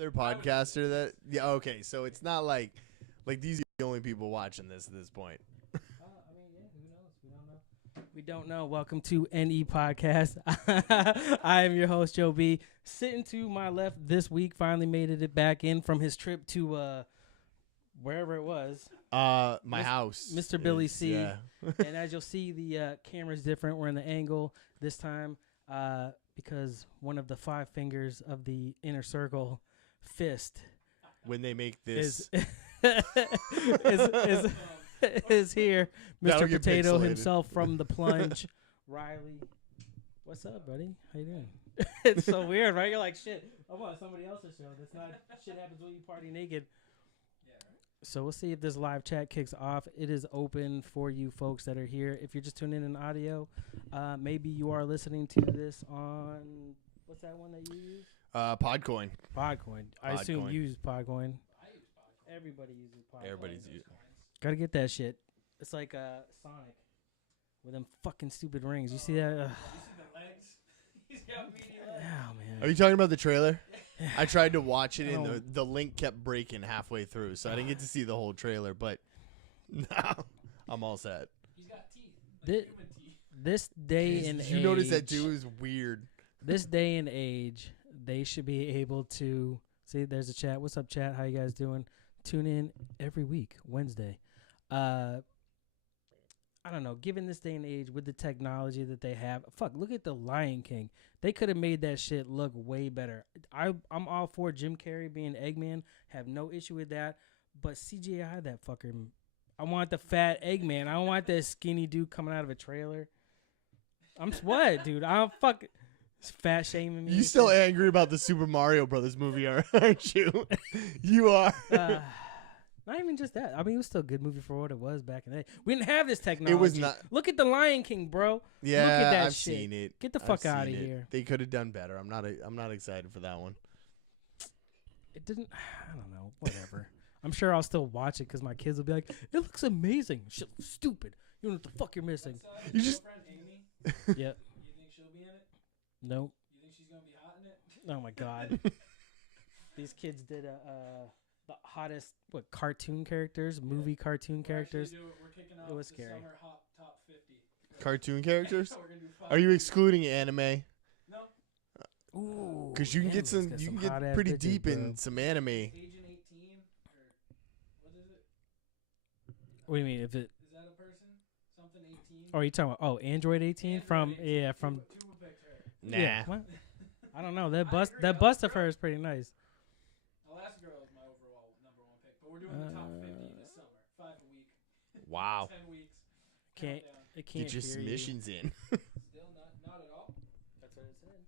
other podcaster that? Yeah, okay. So it's not like these are the only people watching this at this point. I mean, yeah, who knows? We don't know. We don't know. Welcome to NE Podcast. I am your host, Joe B. Sitting to my left this week, finally made it back in from his trip to wherever it was. My house. Mr. Billy C. Yeah. And as you'll see, the camera's different. We're in the angle this time because one of the 5 fingers of the inner circle fist When they make this. is here. That'll Mr. get Potato pixelated. himself from the Plunge. Riley. What's up, buddy? How you doing? It's so weird, right? You're like, shit, I'm on somebody else's show. That's not shit happens when you party naked. So we'll see if this live chat kicks off. It is open for you folks that are here. If you're just tuning in audio, maybe you are listening to this on, what's that one that you use? Podcoin. Podcoin. I assume Podcoin. you use Podcoin. Everybody uses Podcoin. Everybody's using. Gotta get that shit. It's like Sonic with them fucking stupid rings. You see that? You see the legs? He's got meaty legs. Oh, man. Are you talking about the trailer? I tried to watch it and the link kept breaking halfway through, so I didn't get to see the whole trailer. But now I'm all set. He's got teeth. Like human teeth. This day and Did age. you notice that too? It was weird. This day and age, they should be able to see. There's a chat. What's up, chat? How you guys doing? Tune in every week, Wednesday. I don't know. Given this day and age with the technology that they have, look at the Lion King. They could have made that shit look way better. I'm all for Jim Carrey being Eggman. Have no issue with that. But CGI that fucker. I want the fat Eggman. I don't want that skinny dude coming out of a trailer. I'm what, dude? I don't fuck. Fat shaming me. You still angry about the Super Mario Brothers movie, aren't you? You are. Not even just that. I mean, it was still a good movie for what it was back in the day. We didn't have this technology. It was not. Look at the Lion King, bro. Yeah, Look at that I've shit. seen it. Get the fuck I've out of seen it. here. They could have done better. I'm not excited for that one. It didn't. I don't know. Whatever. I'm sure I'll still watch it because my kids will be like, "It looks amazing." Shit looks stupid. You know what the fuck you're missing. You just. Girlfriend Amy, Yep. you think she'll be in it? Nope. You think she's gonna be hot in it? Oh my god. These kids did the hottest cartoon characters, movie cartoon characters. We're kicking off It was the scary. summer hot top 50. Cartoon characters? We're gonna do 5 Are you movies. excluding anime? No. Ooh. Because you can man, get some. let's You can hot-ass get pretty bitches, deep bro. in some anime. Agent 18 or what is it? What do you mean? If it? Is that a person? Something 18? Oh, you talking about? Oh, Android 18 from 18. from. Tuba picked her. Nah. Yeah, what? I don't know. That I bust agree. that bust of her is pretty nice. Elastigirl is my overall #1 pick, but we're doing the top 50 this summer. 5 a week. Wow. 10 weeks. Can't Countdown. it can't Get your hear submissions in. Still not at all. That's what it said.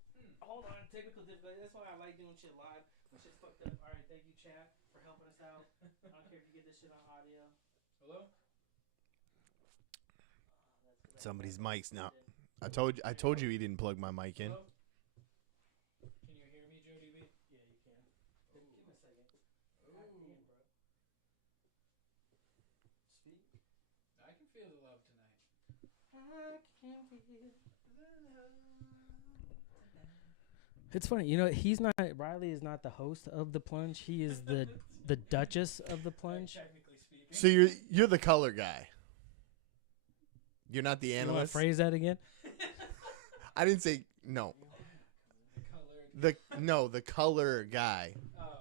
Hold on, technical difficulty. That's why I like doing shit live. When shit's fucked up. All right, thank you, chat, for helping us out. I don't care if you get this shit on audio. Hello? Somebody's mic's now. I told you he didn't plug my mic in. Hello? Can you hear me, Joe DB? Yeah, you can. Give me a second. Ooh. Speak. I can feel the love tonight. I can feel. It's funny, you know. Riley is not the host of the Plunge. He is the Duchess of the Plunge. Technically speaking. So you're the color guy. You're not the You want to analyst. phrase that again? I didn't say no. The colored. The color guy. Oh, I know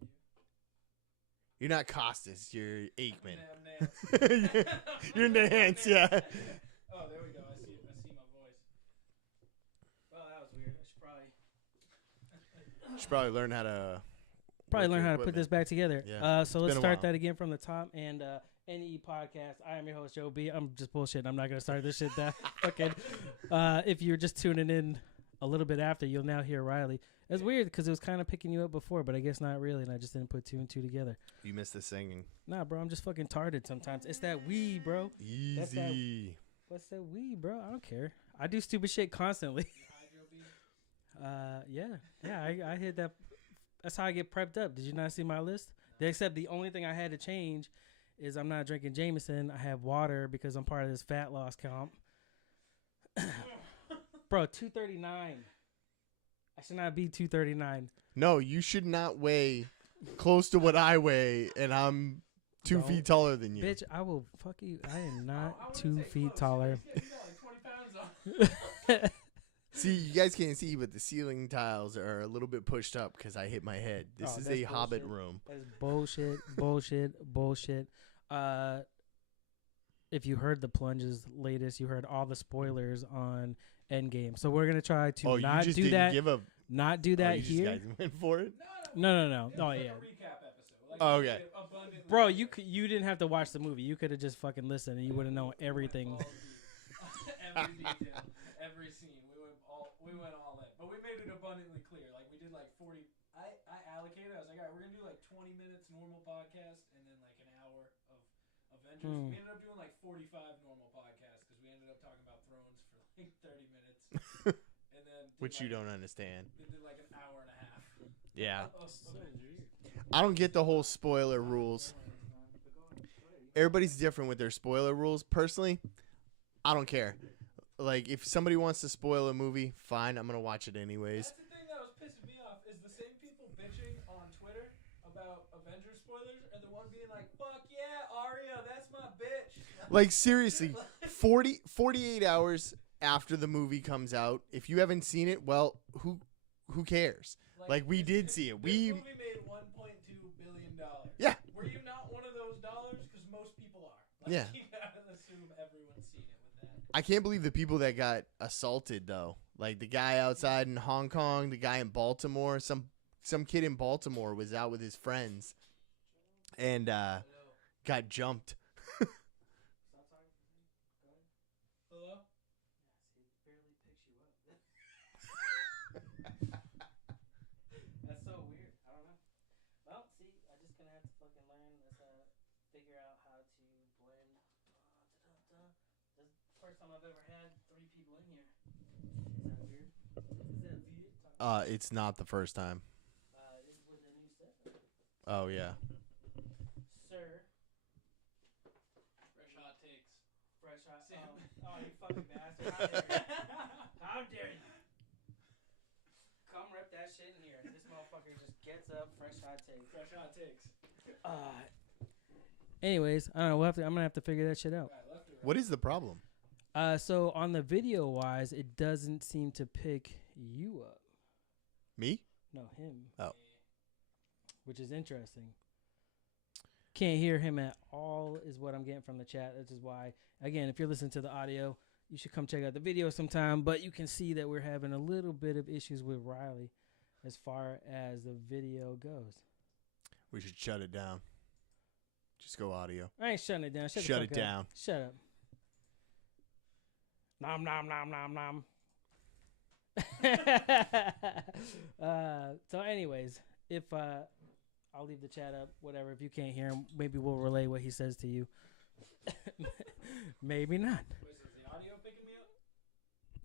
why. You're not Costas. You're Aikman. I'm Nance. You're Nance, yeah. Oh, there we go. I see my voice. Well, that was weird. I Should probably learn how to. probably work learn your how to put this equipment. back together. Yeah. So It's let's been a start while. that again from the top. And NE Podcast. I am your host, Joe B. I'm just bullshitting. I'm not going to start this shit that fucking. If you're just tuning in a little bit after, you'll now hear Riley. It's weird because it was kind of picking you up before, but I guess not really, and I just didn't put 2 and 2 together. You missed the singing. Nah, bro, I'm just fucking tarded sometimes. It's that weed, bro. That's that- Easy. What's that weed, bro? I don't care. I do stupid shit constantly. Hydro beam. Yeah. I hit that. That's how I get prepped up. Did you not see my list? Except the only thing I had to change is I'm not drinking Jameson. I have water because I'm part of this fat loss comp. Bro, 239. I should not be 239. No, you should not weigh close to what I weigh, and I'm 2 feet taller than you. Bitch, I will fuck you. I am I not wouldn't 2 say feet close. taller. He's got like 20 pounds on. See, you guys can't see, but the ceiling tiles are a little bit pushed up because I hit my head. This Oh, is that's a Hobbit bullshit. room. That's bullshit. If you heard the Plunge's latest, you heard all the spoilers on Endgame. So we're gonna try to not you just do didn't that. give a. Not do that you here. Just guys went for it. No. It Oh was like yeah, a recap episode. Like, Oh, we okay. made it abundantly bro. clear. You didn't have to watch the movie. You could have just fucking listened, and you would have known everything. Every detail, every scene. We went all in, but we made it abundantly clear. Like we did like 40. I allocated. I was like, all right, we're gonna do like 20 minutes normal podcast, and then like an hour of Avengers. We ended up doing like 45 normal podcasts because we ended up talking about Thrones for like 30 minutes, and then Which you don't understand. They did like an hour and a half. Yeah. So weird. I don't get the whole spoiler rules. Everybody's different with their spoiler rules. Personally, I don't care. Like, if somebody wants to spoil a movie, fine. I'm going to watch it anyways. That's the thing that was pissing me off is the same people bitching on Twitter about Avengers spoilers are the one being like, fuck yeah, Arya, that's my bitch. Like, seriously, 48 hours after the movie comes out, if you haven't seen it, well, who cares? Like, we did see it. This We movie made $1.2 billion. Yeah. Were you not one of those dollars? Because most people are. Like, Yeah. You gotta assume everyone's seen it with that. I can't believe the people that got assaulted though. Like the guy outside in Hong Kong, the guy in Baltimore, some kid in Baltimore was out with his friends and got jumped. Hello? That's so weird. I don't know. Well, see, I just gonna have to fucking learn. Let's figure out how to blend. This is the first time I've ever had 3 people in here. Is that weird? Is that weird? It's not the first time. It's with a new setup. Oh yeah. Sir. Fresh hot takes. Fresh hot. Sam. Oh, you fucking bastard. How dare you? How dare you? Come rip that shit in here. This motherfucker just gets up, fresh hot takes. Fresh hot takes. Anyways, I don't know. I'm gonna have to figure that shit out. Right, left or right? What is the problem? So on the video wise, it doesn't seem to pick you up. Me? No, him. Oh. Which is interesting. Can't hear him at all is what I'm getting from the chat. This is why, again, if you're listening to the audio, you should come check out the video sometime. But you can see that we're having a little bit of issues with Riley as far as the video goes. We should shut it down. Just go audio. I ain't shutting it down. Shut Shut the it fuck up. down. Shut up. Nom nom nom nom nom. So anyways, if I'll leave the chat up, whatever. If you can't hear him, maybe we'll relay what he says to you. Maybe not. Wait, so is the audio picking me up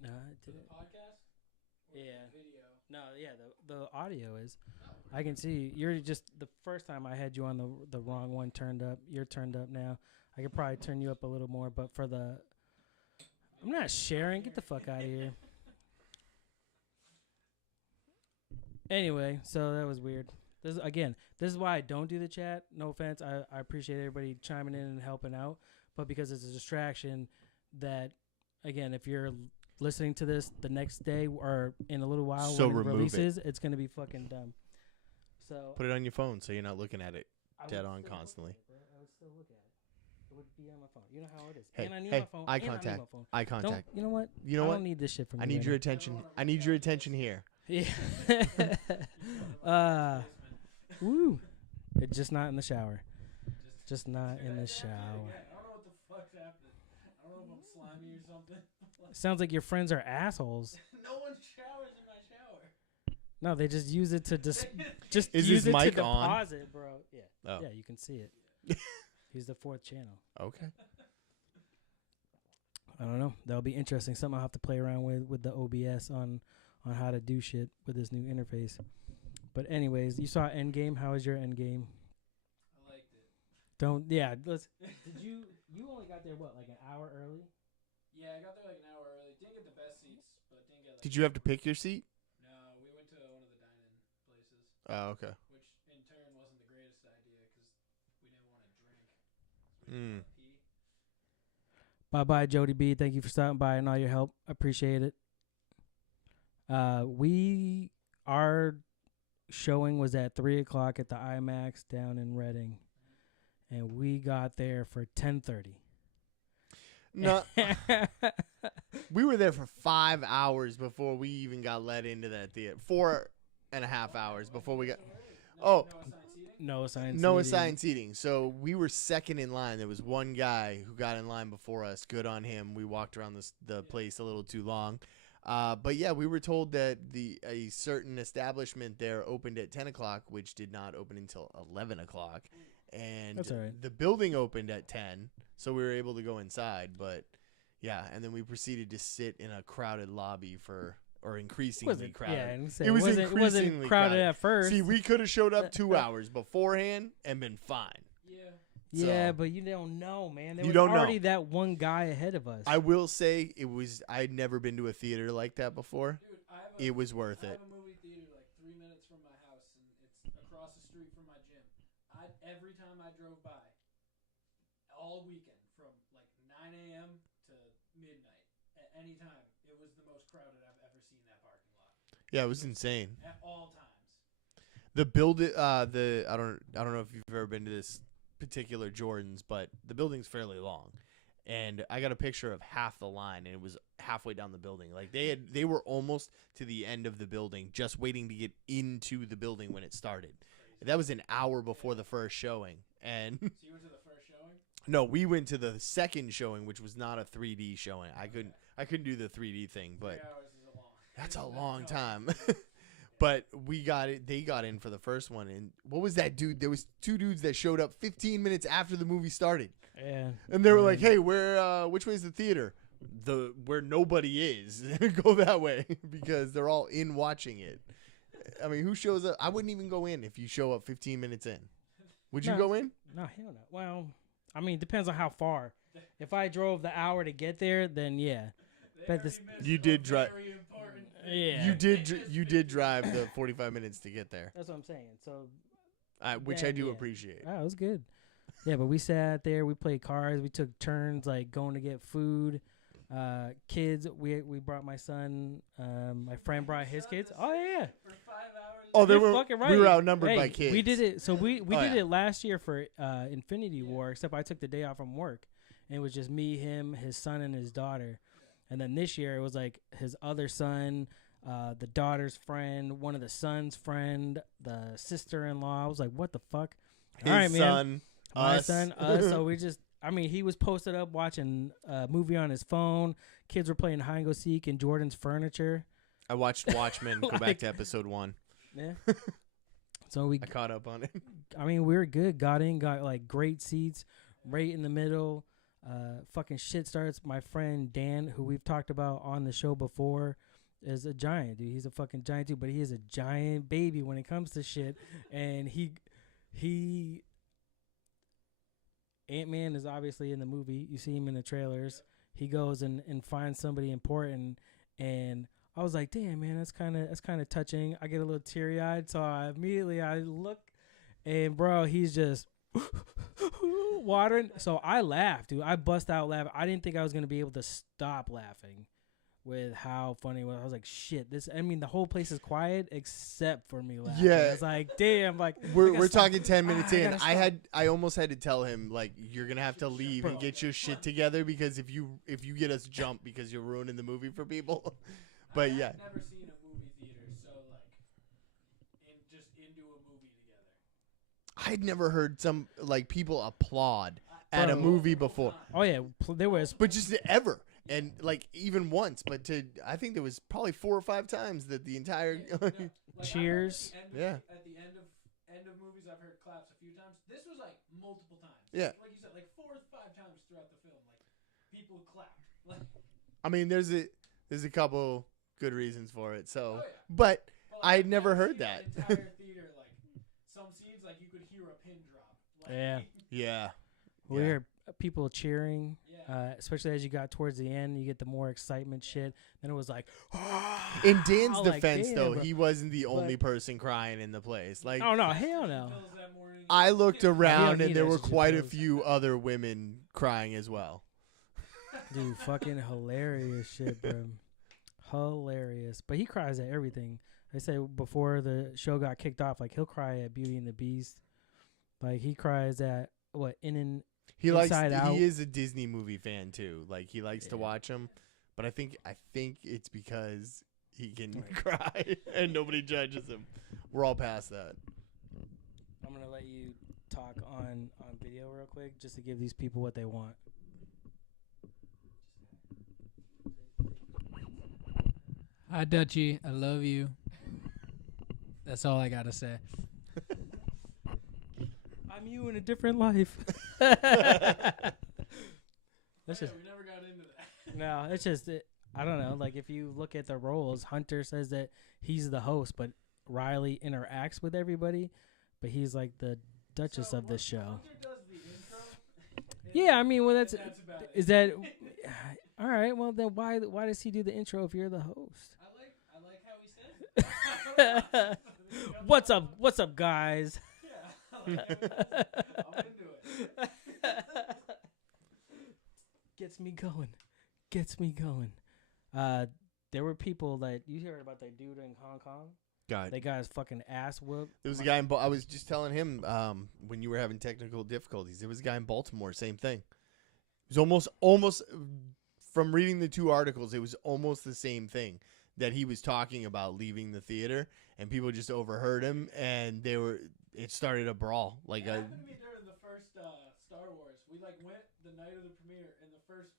No, it for the didn't. podcast? Or Yeah. the video? No, yeah, the audio is. I can see you're just the first time I had you on the wrong one turned up. You're turned up now. I could probably turn you up a little more, but for the I'm not sharing. Get the fuck out of here. Anyway, so that was weird. This is why I don't do the chat. No offense. I appreciate everybody chiming in and helping out, but because it's a distraction that again, if you're listening to this the next day or in a little while So when it remove it. releases, it's going to be fucking dumb. So Put it on your phone so you're not looking at it I dead would on still look constantly. at it, bro. I would still look at it. It would be on my phone. You know how it is. Hey, and I need hey, my phone. eye and I need contact. my phone. Eye Don't, contact. you know what? You know I what? don't need this shit from I you need right your now. attention. I need your attention here. Yeah. Woo. It's just not in the shower. Just not in the shower. I don't know what the fuck's happening. I don't know if I'm slimy or something. Sounds like your friends are assholes. No one showers in my shower. No, they just use it to just Is use his it mic to on? deposit, bro. Yeah. Oh. Yeah, you can see it. He's the 4th channel. Okay. I don't know. That'll be interesting. Something I'll have to play around with the OBS on how to do shit with this new interface. But anyways, you saw Endgame. How was your Endgame? I liked it. Did you only got there what, like an hour early? Yeah, I got there like an hour early. Didn't get the best seats, but didn't get like. Did you have to pick your seat? No, we went Oh, okay. which in turn wasn't the greatest idea because we didn't want to drink. So we didn't want to pee. Bye-bye, Jody B. Thank you for stopping by and all your help. Appreciate it. Our showing was at 3 o'clock at the IMAX down in Reading, and we got there for 10:30. No, we were there for 5 hours before we even got let into that theater. 4.5 hours before we got. Oh, No assigned no seating. assigned seating. So we were second in line. There was one guy who got in line before us. Good on him. We walked around the place a little too long. But yeah, we were told that a certain establishment there opened at 10 o'clock, which did not open until 11 o'clock. And That's all right. the building opened at 10, so we were able to go inside. But yeah, and then we proceeded to sit in a crowded lobby or increasingly crowded. Yeah, and It was it wasn't increasingly crowded crowded. at first. See, we could have showed up 2 hours beforehand and been fine. Yeah. yeah, So- but you don't know, man. There You was don't know. already that one guy ahead of us. I will say I'd never been to a theater like that before. Dude, It was worth I it. have a movie theater like 3 minutes from my house, and it's across the street from my gym. Every time I drove by, all weekend, from like 9 a.m. to midnight, at any time, it was the most crowded I've ever seen that parking lot. Yeah, it was insane. At all times. The I don't know if you've ever been to this particular Jordan's, but the building's fairly long. And I got a picture of half the line, and it was halfway down the building. Like they were almost to the end of the building, just waiting to get into the building when it started. That was an hour before the first showing. And So you went to the first showing? no, we went to the second showing, which was not a 3D showing. I couldn't do the 3D thing, but 3 hours is a long. that's a long time. But we got it. They got in for the first one, and what was that dude? There was 2 dudes that showed up 15 minutes after the movie started, yeah. and they were like, "Hey, which way is the theater? Where nobody is. Go that way," because they're all in watching it. I mean, who shows up? I wouldn't even go in if you show up 15 minutes in. Would you No. go in? No, hell no. Well, I mean, depends on how far. If I drove the hour to get there, then yeah. But this, You did drive. yeah. You did drive the 45 minutes to get there, That's what I'm saying. So, which Yeah, I do yeah. appreciate. oh, it was good. Yeah, but we sat there. We played cards. We took turns, like going to get food. Kids, we brought my son. My friend brought his kids. Oh yeah. For 5 hours. Oh, they You're were. fucking right. We were outnumbered Hey, by kids. We did it. So we Oh, did yeah. it last year for Infinity War. Except I took the day off from work, and it was just me, him, his son, and his daughter. And then this year it was like his other son, the daughter's friend, one of the son's friend, the sister-in-law. I was like, what the fuck? His All right, man. son, My us. son, us. So we just. I mean, he was posted up watching a movie on his phone. Kids were playing hide and go seek in Jordan's furniture. I watched Watchmen. Go back Like- to episode 1. Yeah. So we I caught up on it. I mean, we were good. Got like great seats, right in the middle. Fucking shit starts. My friend Dan, who we've talked about on the show before, is a giant, dude. He's a fucking giant dude, but he is a giant baby when it comes to shit. And he Ant-Man is obviously in the movie. You see him in the trailers. He goes and finds somebody important, and I was like, damn, man, that's kind of touching. I get a little teary-eyed, so I look, and bro, he's just watering. So I laughed, dude. I bust out laughing. I didn't think I was gonna be able to stop laughing with how funny it was. I was like, shit, the whole place is quiet except for me laughing. Yeah. I was like, damn, like We're talking 10 minutes I in. gotta I stop. I almost had to tell him, like, you're gonna have to leave and Bro. get your shit together, because if you get us jumped because you're ruining the movie for people. But yeah, I've never seen a movie theater so like into a movie together. I'd never heard some like people applaud at a Bro. movie before, oh yeah, there was but just ever. And like even once, but I think there was probably 4 or 5 times that the entire. Cheers. Yeah. At the end of movies, I've heard claps a few times. This was like multiple times. Yeah. Like you said, like 4 or 5 times throughout the film, like people clapped. Like, I mean, there's a couple good reasons for it. So, oh yeah. but But, I'd never I've heard seen that. Entire theater, like some scenes, like you could hear a pin drop. Like, Yeah. yeah. we Yeah. were people cheering. Yeah. Especially as you got towards the end, you get the more excitement shit. Then it was like, In Dan's like, defense, damn, though, bro. he wasn't the only But- person crying in the place. Like, oh no, hell no. Pills that morning. I looked around need and there were estrogen quite a pills. few other women crying as well. Dude, fucking hilarious shit, bro. Hilarious. But he cries at everything. They say before the show got kicked off, like he'll cry at Beauty and the Beast. Like he cries at what He likes. Inside Out. He is a Disney movie fan too. Like he likes to Yeah. watch them, but I think it's because he can cry and nobody judges him. We're all past that. I'm gonna let you talk on video real quick just to give these people what they want. Hi, Dutchie. I love you. That's all I got to say. I'm you in a different life. Yeah, That's just we never got into that. no. It's just I don't know. Like if you look at the roles, Hunter says that he's the host, but Riley interacts with everybody, but he's like the Duchess of the show. Hunter does the intro. Yeah, I mean, well, and that's about is it. that all right? Well, then why does he do the intro if you're the host? I like how he says it. What's up, guys? Yeah, I like how he says it. I'm into it. Gets me going. There were people that you heard about that dude in Hong Kong. God, They got his fucking ass whooped. there was a guy in. I was just telling him when you were having technical difficulties. There was a guy in Baltimore. Same thing. It was almost from reading the two articles. It was almost the same thing that he was talking about leaving the theater, and people just overheard him, and it started a brawl. Like It happened to me during the first Star Wars. We like went the night of the premiere, and the first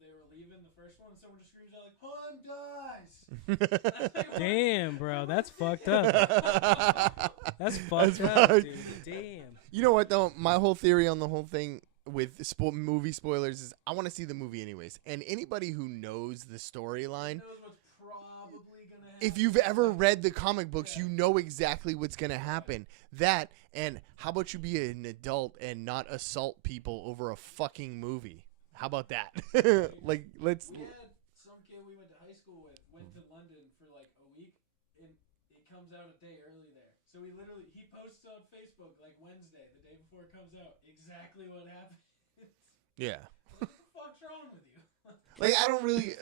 they were leaving the first one, and someone just screams out like "Han dies." Damn, bro, that's fucked up. That's fucked up, fucked. dude. Damn. You know what though? My whole theory on the whole thing with movie spoilers is I want to see the movie anyways. And anybody who knows the storyline, knows what's probably gonna happen. if you've ever read the comic books, you know exactly what's gonna happen. That and how about you be an adult and not assault people over a fucking movie? How about that? Like let's. We had some kid we went to high school with went to London for like a week, and it comes out a day early there. So he posts on Facebook like Wednesday, the day before it comes out, exactly what happened. Yeah. What the fuck's wrong with you? Like I don't really.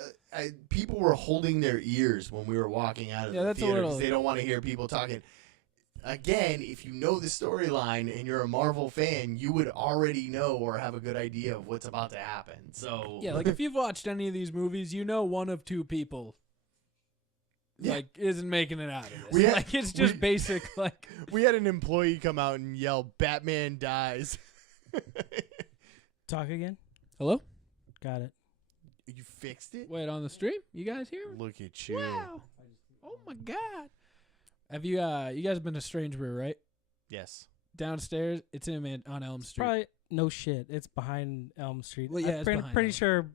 People were holding their ears when we were walking out of Yeah, the that's a theater 'cause little- they don't want to hear people talking. Again, if you know the storyline and you're a Marvel fan, you would already know or have a good idea of what's about to happen. So Yeah, like if you've watched any of these movies, you know one of two people Yeah. like isn't making it out of this. We had- Like it's just basic like we had an employee come out and yell, "Batman dies!" Talk again. Hello? Got it. You fixed it. Wait, on the stream? You guys hear me? Look at you. Wow. Oh my god. Have you guys been to Strange Brew, right? Yes. Downstairs, it's on Elm Street. Probably no shit. It's behind Elm Street. Well, yeah, I'm it's pretty, behind pretty Elm. sure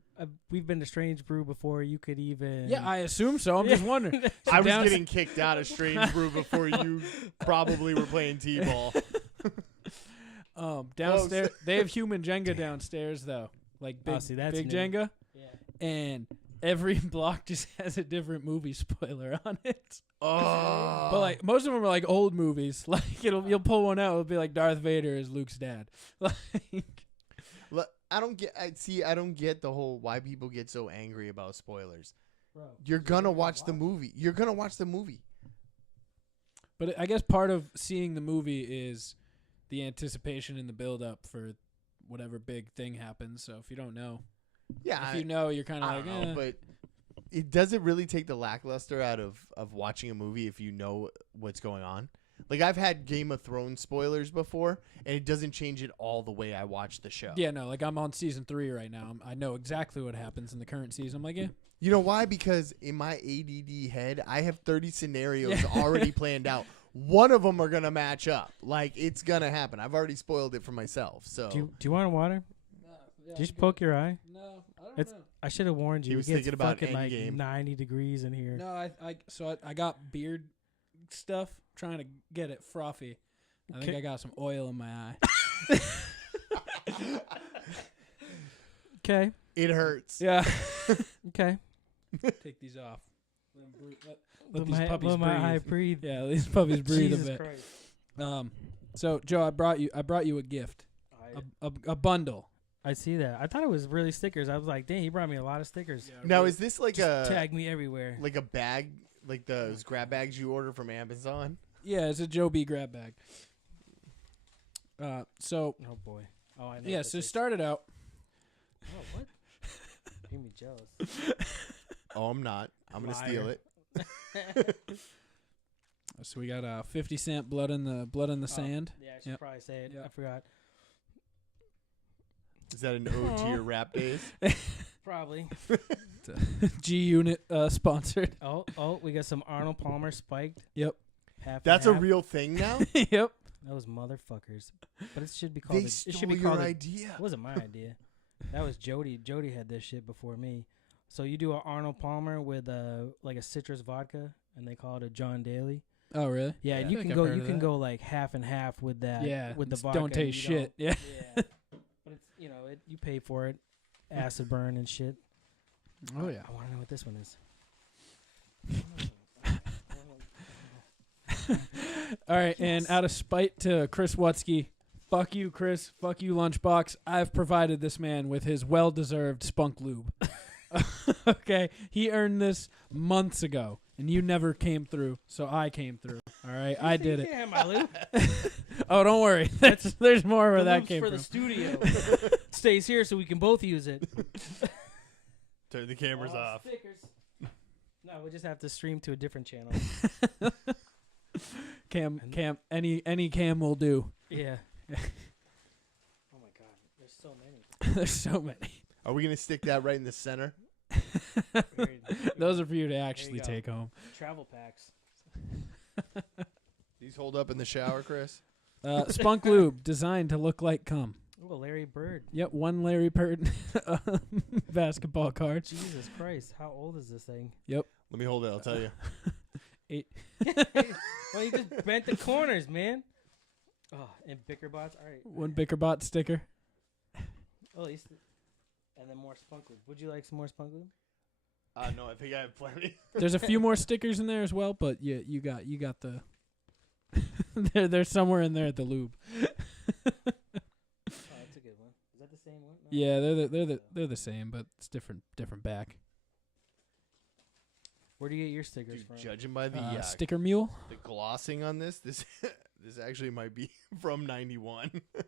we've been to Strange Brew before. You could even. Yeah, I assume so. I'm just wondering. I was Downst- getting kicked out of Strange Brew before you probably were playing T-ball. Downstairs they have human Jenga downstairs though. Like big, see, that's big new. Jenga. Yeah. And every block just has a different movie spoiler on it. Oh. But like most of them are like old movies. Like you'll pull one out, it'll be like Darth Vader is Luke's dad. Like I don't get the whole why people get so angry about spoilers. Bro, You're gonna watch the movie. You're gonna watch the movie. but I guess part of seeing the movie is the anticipation and the build up for whatever big thing happens. So if you don't know, Yeah, if you know, you're kind of I like, don't know, eh. but it doesn't really take the lackluster out of watching a movie if you know what's going on. Like I've had Game of Thrones spoilers before, and it doesn't change it all the way I watch the show. Yeah, no, like I'm on season 3 right now. I know exactly what happens in the current season. I'm like, yeah. You know why? Because in my ADD head, I have 30 scenarios already planned out. One of them are gonna match up. Like it's gonna happen. I've already spoiled it for myself. So do you want water? Did you just poke your eye? No, I don't It's- I should have warned you. He was it gets thinking about fucking like Endgame. 90 degrees in here. No, I got beard stuff trying to get it frothy. I think Okay. I got some oil in my eye. Okay. It hurts. Yeah. Okay. Take these off. Let Let these puppies my breathe. eye breathe. Yeah, let these puppies breathe Jesus a bit. Christ. So Joe, I brought you a gift, a bundle. I see that. I thought it was really stickers. I was like, dang, he brought me a lot of stickers. Now, is this like Just tag me everywhere. like a bag, like those grab bags you order from Amazon? Yeah, it's a Joe B grab bag. So Oh boy. Oh, I know. yeah, what so this is. started out. Oh, what? Made me jealous. Oh, I'm not. I'm gonna steal Liar. it. So we got 50 Cent blood in the sand. Yeah, I should Yep. probably say it. Yep. I forgot. Is that an ode to your rap days? Probably. G Unit sponsored. Oh, we got some Arnold Palmer spiked. Yep. Half and That's a half. real thing now. Yep. Those motherfuckers. But it should be called. They it stole should be your called. idea. It wasn't my idea. That was Jody. Jody had this shit before me. So you do an Arnold Palmer with like a citrus vodka, and they call it a John Daly. Oh really? Yeah, and I you think can I've go. heard You of can that. go like half and half with that. Yeah. with the it's vodka. Don't taste you shit. Yeah. Yeah. But it's you pay for it, acid burn and shit. Oh yeah. I want to know what this one is. All right, and out of spite to Chris Wutsky, fuck you, Chris. Fuck you, Lunchbox. I've provided this man with his well-deserved spunk lube. Okay, he earned this months ago, and you never came through, so I came through. All right, I did it. Yeah, my lube. Oh, don't worry. There's more where The that lube's came for from. the studio. Stays here so we can both use it. Turn the cameras Oh, off. Stickers. No, we just have to stream to a different channel. Cam, any cam will do. Yeah. Oh my god, there's so many. There's so many. Are we gonna stick that right in the center? Very- Those are for you to There actually you go. take home. Travel packs. These hold up in the shower, Chris. Spunk lube designed to look like cum. Oh, Larry Bird. Yep, one Larry Bird basketball card. Jesus Christ, how old is this thing? Let me hold it. I'll tell you. Well, you just bent the corners, man. Oh, and Bickerbots. All right. One Bickerbot sticker. Oh, and then more spunk lube. Would you like some more spunk lube? No, I think I have plenty. There's a few more stickers in there as well, but yeah, you got the. They're somewhere in there at the lube. Oh, that's a good one. Is that the same one? No. Yeah, they're the same, but it's different back. Where do you get your stickers Dude, from? judging by the Sticker mule. the glossing on this this actually might be from '91. It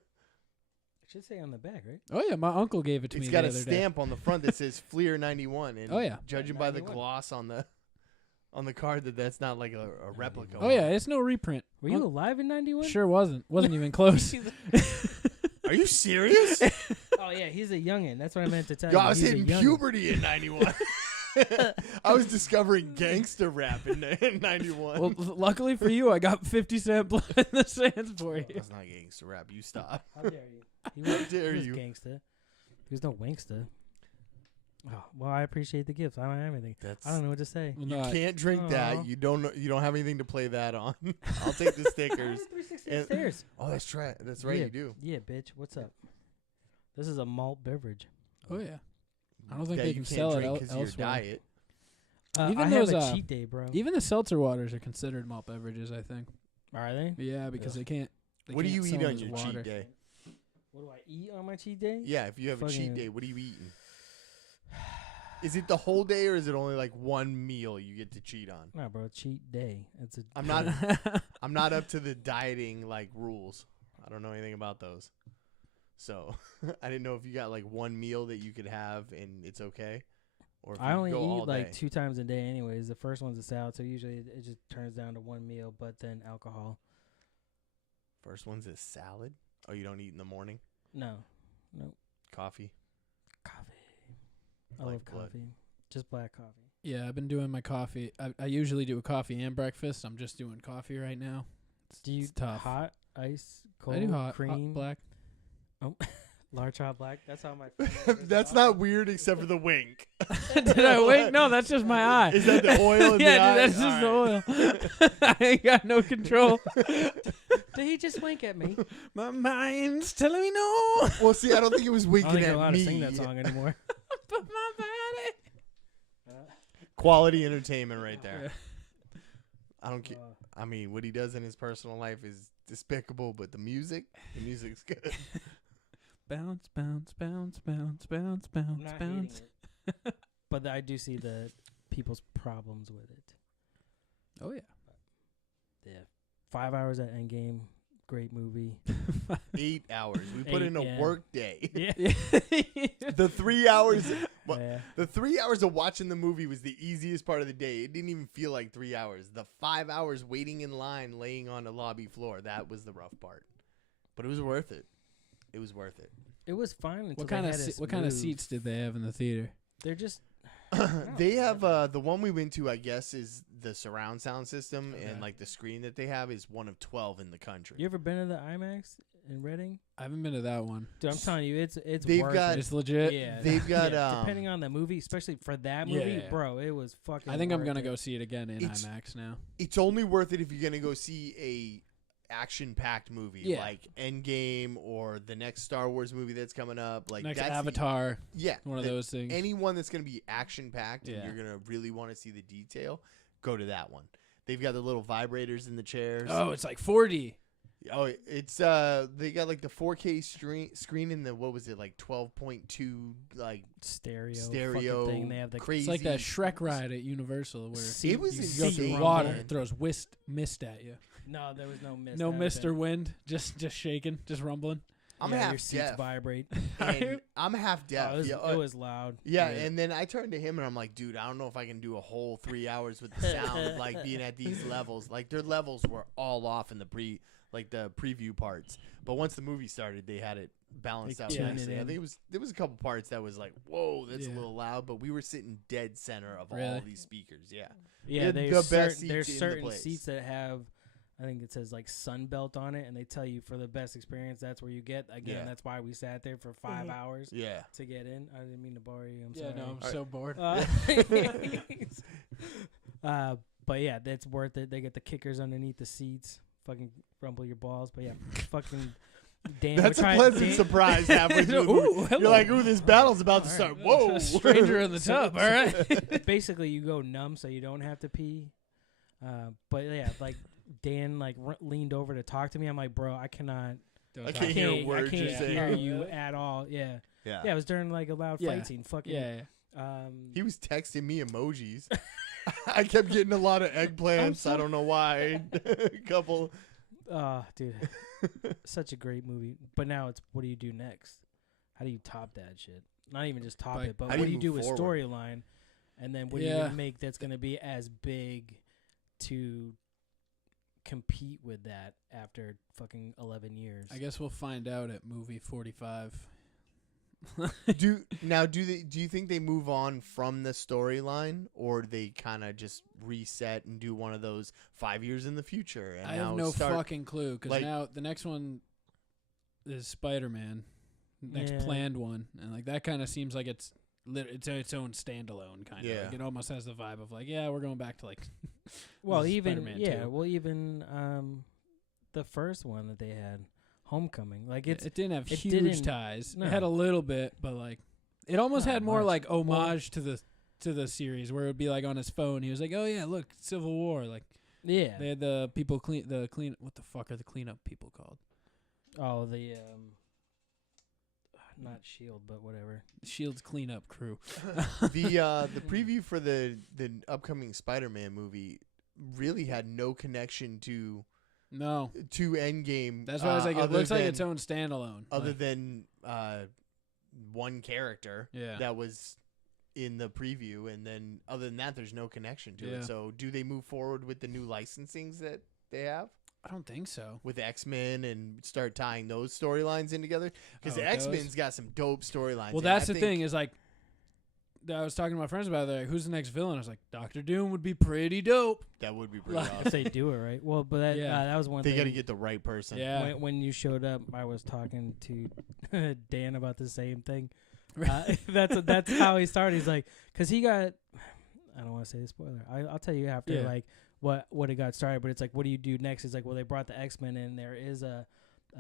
should say on the back, right? Oh yeah, my uncle gave it to me. It's got the a other stamp on the front that says Fleer '91. And Oh, yeah. judging Yeah, by the 91. gloss on the card, that's not like a replica. Oh yeah, it's no reprint. Were you alive in '91? Sure wasn't even close. Are you serious? Oh yeah, he's a youngin. That's what I meant to tell Yo, you. I was He's a hitting youngin'. puberty in '91. I was discovering gangster rap in '91. Well, luckily for you, I got 50 Cent blood in the sands for you. That's not gangster rap. You stop. How dare you? He was, dare he was you. gangsta. He was no wanksta. Oh, well, I appreciate the gifts. I don't have anything. That's I don't know what to say. Well, you no, can't drink Aw. that. You don't have anything to play that on. I'll take the stickers. 360 And- upstairs. Oh, that's right. That's right. Yeah. You do. Yeah, bitch. What's up? This is a malt beverage. Oh yeah. I don't think that they you can can't sell it drink el- 'cause of your elsewhere. diet. Even I those, have a cheat day, bro. Even the seltzer waters are considered malt beverages, I think. Are they? Yeah, because Ugh. they can't. They What do can't you sell eat it on as your water. cheat day? What do I eat on my cheat day? Yeah, if you have a cheat Fucking- day, what are you eating? Is it the whole day or is it only like one meal you get to cheat on? Nah, bro. Cheat day. It's a. I'm not I'm not up to the dieting like rules. I don't know anything about those. So I didn't know if you got like one meal that you could have and it's okay, or if I you only go all eat like day. 2 times a day, anyways. The first one's a salad, so usually it just turns down to one meal, but then alcohol. First one's a salad. Oh, you don't eat in the morning? No, Coffee. coffee. I Like love blood. coffee. Just black coffee. Yeah, I've been doing my coffee. I usually do a coffee and breakfast. I'm just doing coffee right now. Do you It's tough. hot, ice, cold, I do hot, cream? black. Large Hot Black. That's how my. friend That's not weird except for the wink. Did I wink? No, that's just my eye. Is that the oil in Yeah, the eye? dude, that's just the oil. I ain't got no control. Did he just wink at me? My mind's telling me no. Well, see, I don't think it was I don't winking think I'm at allowed me. to sing that song anymore. But my body. Quality entertainment right there. Yeah. I don't care. I mean, what he does in his personal life is despicable, but the music's good. Bounce, bounce, bounce, bounce, bounce, I'm bounce, not hating bounce. it. But I do see the people's problems with it. Oh yeah. Yeah. 5 hours at Endgame. Great movie. 8 hours. We put 8, in a yeah. work day. Yeah. The 3 hours. What? Yeah. The 3 hours of watching the movie was the easiest part of the day. It didn't even feel like 3 hours. The 5 hours waiting in line, laying on the lobby floor, that was the rough part. But it was worth it. It was worth it. It was fine. What kind of seats did they have in the theater? They're just. They have the one we went to, I guess, is the surround sound system, Okay. and like the screen that they have is one of 12 in the country. You ever been to the IMAX in Reading? I haven't been to that one. Dude, I'm telling you, it's They've worth got- it. It's legit. Yeah, They've got yeah, depending on the movie, especially for that movie, Yeah. bro, it was fucking. I think I'm worth gonna it. go see it again in It's- IMAX now. It's only worth it if you're gonna go see a action-packed movie Yeah. like Endgame or the next Star Wars movie that's coming up. Like Next that's Avatar, yeah, one of the- those things. Anyone that's gonna be action-packed Yeah. and you're gonna really want to see the detail, go to that one. They've got the little vibrators in the chairs. Oh, it's like 4D. Oh, it's they got like the 4K screen in the what was it like 12.2 like stereo stereo fucking thing. They have the crazy. It's like that Shrek ride at Universal where seat- It was you you go see through insane, water, man. it throws mist at you. No, there was no mist. No That mist or been- wind, just shaking, just rumbling. I'm yeah, your half seats deaf. vibrate. And I'm half deaf. Oh, yeah, it was loud. yeah, and then I turned to him and I'm like, dude, I don't know if I can do a whole 3 hours with the sound of like being at these levels. Like their levels were all off in the preview parts, but once the movie started, they had it balanced They out tuned nicely. it I in. think there was a couple parts that was like, whoa, that's a Yeah. little loud, but we were sitting dead center of all Really? these speakers. Yeah, Yeah, They're there's the best certain, there's seats in the certain place. seats that have, I think it says like Sunbelt on it, and they tell you for the best experience, that's where you get. Again, Yeah. that's why we sat there for 5 hours yeah. to get in. I didn't mean to bore you. I'm Yeah, sorry. no, I'm so bored. But yeah, that's worth it. They get the kickers underneath the seats. Fucking rumble your balls. But yeah, fucking Dan. That's a we're trying- pleasant Dan- surprise halfway through the Ooh, movie. hello. You're like, ooh, this battle's about to All start. right. Whoa. Stranger in the tub. All right. Basically, you go numb so you don't have to pee. But yeah, like Dan like leaned over to talk to me. I'm like, bro, I cannot. I can't hear a word I can't you're saying. hear Oh, you really? at all. Yeah. Yeah. Yeah, it was during like a loud Yeah. fight scene. Fucking Yeah. He was texting me emojis. I kept getting a lot of eggplants. I don't know why. A couple. dude, such a great movie. But now it's what do you do next? How do you top that shit? Not even just top Like, it, but how what do do you you do move with forward? storyline? And then what are you Yeah. gonna make that's gonna be as big to compete with that after fucking 11 years? I guess we'll find out at movie 45. Do you think they move on from the storyline, or they kind of just reset and do one of those 5 years in the future? And I now have no start, fucking clue because like- now the next one is Spider-Man, next Yeah. planned one, and like that kind of seems like it's its own standalone kind of. Yeah. Like it almost has the vibe of like, yeah, we're going back to like. well, this is even Spider-Man yeah, 2. well, even the first one that they had, Homecoming, like it didn't have it huge didn't- ties. no. It had a little bit, but like it almost Not had more much. like homage to the series where it would be like on his phone. He was like, oh yeah, look, Civil War. Like yeah. they had the people clean. What the fuck are the cleanup people called? Oh, the not Shield, but whatever. Shield's cleanup crew. the preview for the upcoming Spider-Man movie really had no connection to No, Endgame. that's why I was like, it other looks like than- its own standalone. other Like, than one character yeah. that was in the preview, and then other than that, there's no connection to Yeah. it. So, do they move forward with the new licensings that they have I don't think so. with X-Men and start tying those storylines in together? Because Oh, the it does? X-Men's got some dope storylines. Well, and that's I the think- thing is like I was talking to my friends about it. They're like, who's the next villain? I was like, Doctor Doom would be pretty dope. That would be pretty Like- If awesome. they do it right. Well, but that, Yeah. that was one They thing. got to get the right person. Yeah. When you showed up, I was talking to Dan about the same thing. That's how he started. He's like, because he got, I don't want to say the spoiler. I'll tell you after, Yeah. like, what it got started. But it's like, what do you do next? It's like, well, they brought the X-Men in. There is a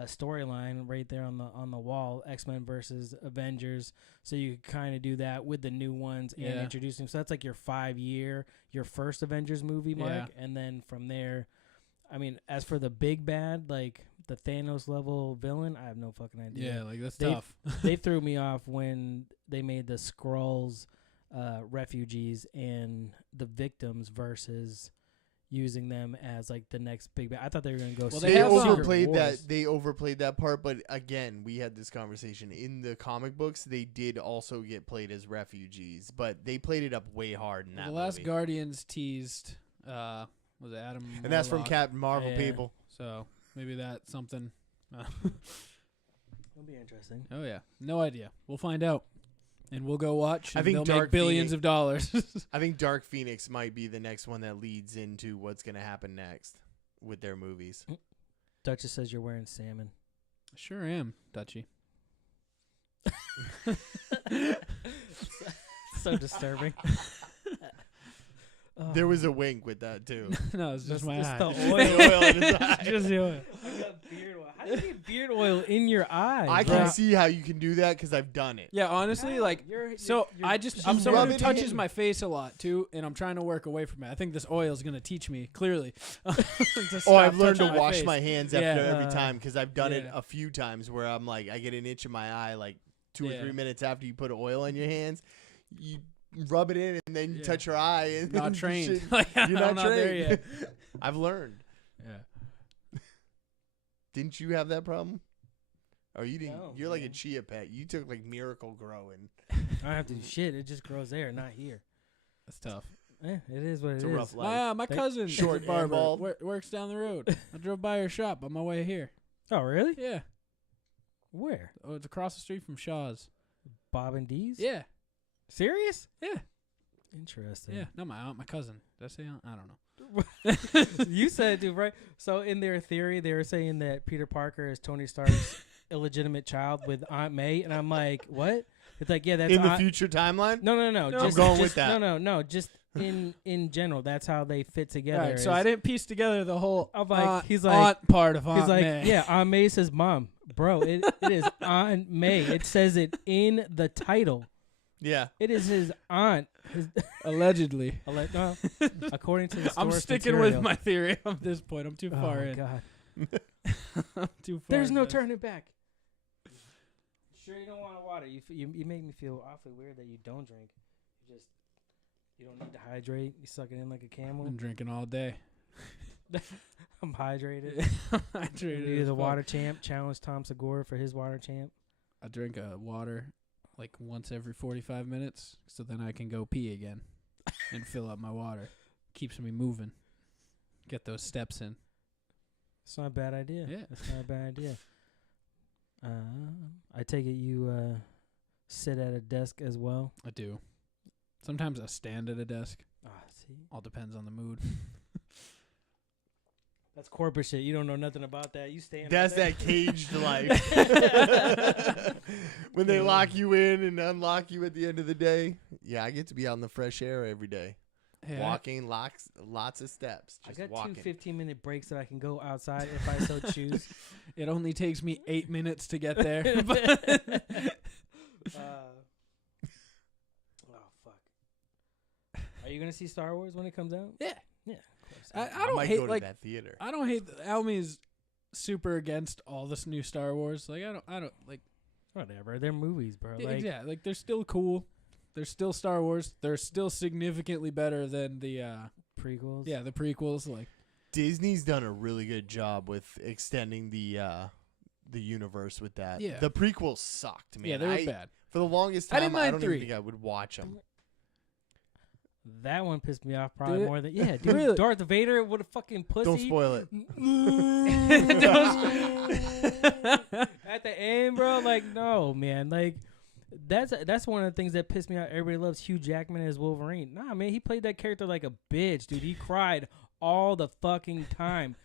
storyline right there on the wall, X-Men versus Avengers. So you kind of do that with the new ones and Yeah. introduce them. So that's like your 5-year, your first Avengers movie mark. Yeah. And then from there, I mean, as for the big bad, like the Thanos level villain, I have no fucking idea. Yeah, like that's They- tough. They threw me off when they made the Skrulls refugees and the victims versus using them as like the next big bad. I thought they were gonna go. Well, They have some- overplayed Secret Wars. that. They overplayed that part, but again, we had this conversation in the comic books. They did also get played as refugees, but they played it up way hard in that The last movie. Guardians teased, was it Adam? And that's from Warlock. Captain Marvel, Yeah. people. So maybe that's something. It'll be interesting. Oh yeah, no idea. We'll find out, and we'll go watch. I And think they'll Dark make billions Phoenix- of dollars. I think Dark Phoenix might be the next one that leads into what's going to happen next with their movies. Duchess says you're wearing salmon. Sure am, Dutchy. So disturbing. There was a wink with that too. No, it's just my It's eye. the The oil. oil in his eye. Just the oil. I got beard oil. How do you get beard oil in your eye? I bro? can see how you can do that because I've done it. Yeah, honestly, like so. I'm you someone rub who it touches in. my face a lot too, and I'm trying to work away from it. I think this oil is gonna teach me clearly. to Oh, stop I've learned to touching wash face. my hands after Yeah. every time because I've done it Yeah. a few times where I'm like, I get an itch in my eye like 2 Yeah. or 3 minutes after you put oil in your hands. You rub it in and then you Yeah. touch your eye. And Not then trained. shit- Like, You're I'm not trained. there yet. I've learned. Yeah. Didn't you have that problem? Or you didn't? No, You're like a man. chia pet. You took like Miracle Grow and I don't have to do shit. It just grows there, not here. That's tough. It is what it's it a is. rough life. My They- cousin, Short is a barber, and bald. works down the road. I drove by her shop on my way here. Oh, really? Yeah. Where? Oh, it's across the street from Shaw's. Bob and D's? Yeah. Serious? Yeah. Interesting. Yeah. No, my aunt, my cousin. Did I say aunt? I don't know. You said it, dude, right? So in their theory, they were saying that Peter Parker is Tony Stark's illegitimate child with Aunt May, and I'm like, what? It's like, yeah, that's in the Aunt- future timeline. No. I'm Just, going with just- that. No. Just in general, that's how they fit together. All right, so is- I didn't piece together the whole I'm like- aunt, he's like- aunt part of Aunt He's like, May. yeah, Aunt May says mom. Bro, it is Aunt May. It says it in the title. Yeah. It is his aunt. Allegedly. No, according to the I'm source sticking material. with my theory at this point. I'm too far Oh, in. God. I'm too far There's in no this. turning back. Sure, you don't want water. You make me feel awfully weird that you don't drink. You don't need to hydrate. You suck it in like a I've camel. been drinking all day. I'm hydrated. Hydrated You're as the fuck. water champ. Challenge Tom Segura for his water champ. I drink water like once every 45 minutes, so then I can go pee again and fill up my water. Keeps me moving. Get those steps in. It's not a bad idea. Yeah. It's not a bad idea. I take it you sit at a desk as well. I do. Sometimes I stand at a desk. See, All depends on the mood. that's corporate shit. You don't know nothing about that. You stand. That's up there. that caged life. When they lock you in and unlock you at the end of the day. Yeah, I get to be out in the fresh air every day. Hey, Walking, lots of steps. I Just got walking. 2 15-minute breaks that I can go outside if I so choose. it only takes me 8 minutes to get there. Oh fuck! Are you gonna see Star Wars when it comes out? Yeah. Yeah. Of course. I don't might hate go to like that theater. I don't hate Almi's super against all this new Star Wars. Like I don't like Whatever. They're movies, bro. Like, yeah, like they're still cool. They're still Star Wars. They're still significantly better than the prequels. the prequels. Like Disney's done a really good job with extending the universe with that. Yeah. The prequels sucked, man. yeah, they were bad. For the longest I time, didn't I mind don't 3. even think I would watch them. That one pissed me off probably Did it? more than dude. Really? Darth Vader, what a fucking pussy. Don't spoil it. At the end, bro, like no, man, like That's one of the things that pissed me off. Everybody loves Hugh Jackman as Wolverine. Nah, man, he played that character like a bitch, dude. He cried all the fucking time.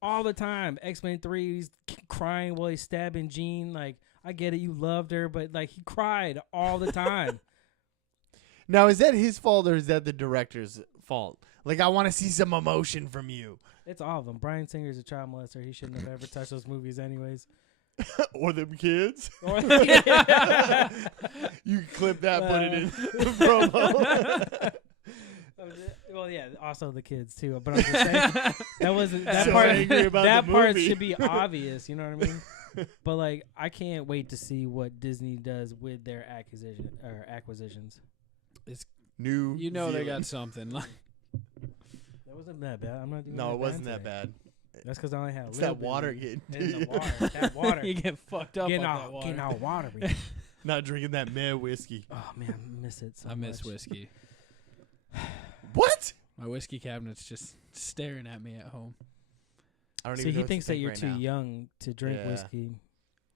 All the time. X-Men 3, he's crying while he's stabbing Jean. Like, I get it, you loved her, but like he cried all the time. Now, is that his fault or is that the director's fault? Like, I want to see some emotion from you. It's all of them. Bryan Singer's a child molester. He shouldn't have ever touched those movies anyways. Or them kids. Or- You can clip that, put it in the promo. Well, yeah, also the kids too. But I'm just saying that wasn't that So part. angry about That the part movie. should be obvious. You know what I mean? But like, I can't wait to see what Disney does with their acquisitions. New. You know they Zealand. got something. Like, That wasn't that bad. I'm not doing. No, that it wasn't bad that today. bad. That's because I only had. It's a little that bit water of getting it in to the you. water. That water. you get fucked up Getting on all, that water. getting all watery. Not drinking that meh whiskey. Oh man, I miss it so I miss much. whiskey. What? My whiskey cabinet's just staring at me at home. I don't See, even know he what to thinks that think you're right too now. young to drink Yeah. whiskey.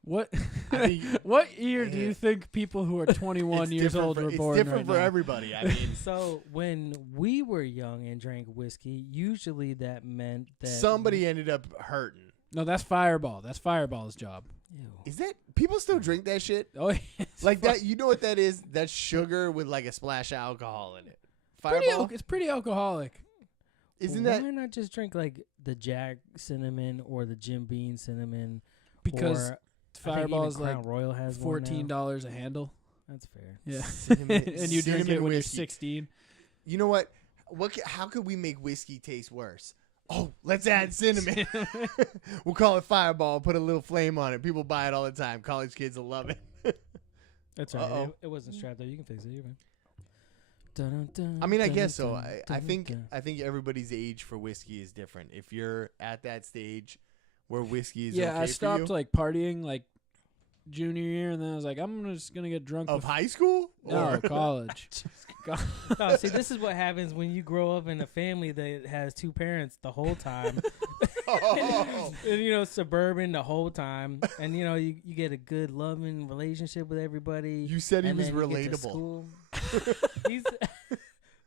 What? I think What year do Yeah. you think people who are 21 it's years different old for, were it's born different right for now? everybody. I mean, So when we were young and drank whiskey, usually that meant that somebody ended up hurting. No, that's Fireball. That's Fireball's job. Ew. Is that people still drink that shit? Oh, it's Like that? You know what that is? That's sugar with like a splash of alcohol in it. Fireball. It's pretty alcoholic. Isn't Why that? not just drink like the Jack cinnamon or the Jim Beam cinnamon? Because or I think Fireball even is like Crown Royal has one now. $14 a handle. That's fair. Yeah. Cinnamon- And you drink cinnamon it when whiskey. you're 16. You know what? How could we make whiskey taste worse? Oh, let's add cinnamon. We'll call it Fireball. Put a little flame on it. People buy it all the time. College kids will love it. That's right. Uh-oh. It wasn't strapped though. You can fix it. You're fine. Dun, dun, I mean, I dun, guess so. dun, I dun, think dun. I think everybody's age for whiskey is different. If you're at that stage where whiskey is Yeah, okay I for stopped you, like partying like junior year, and then I was like, I'm just gonna get drunk. of with high school no or college. No, see, this is what happens when you grow up in a family that has two parents the whole time. Oh. And, you know, suburban the whole time. And, you know, you get a good, loving relationship with everybody. You said he and was then you get to relatable. school. He's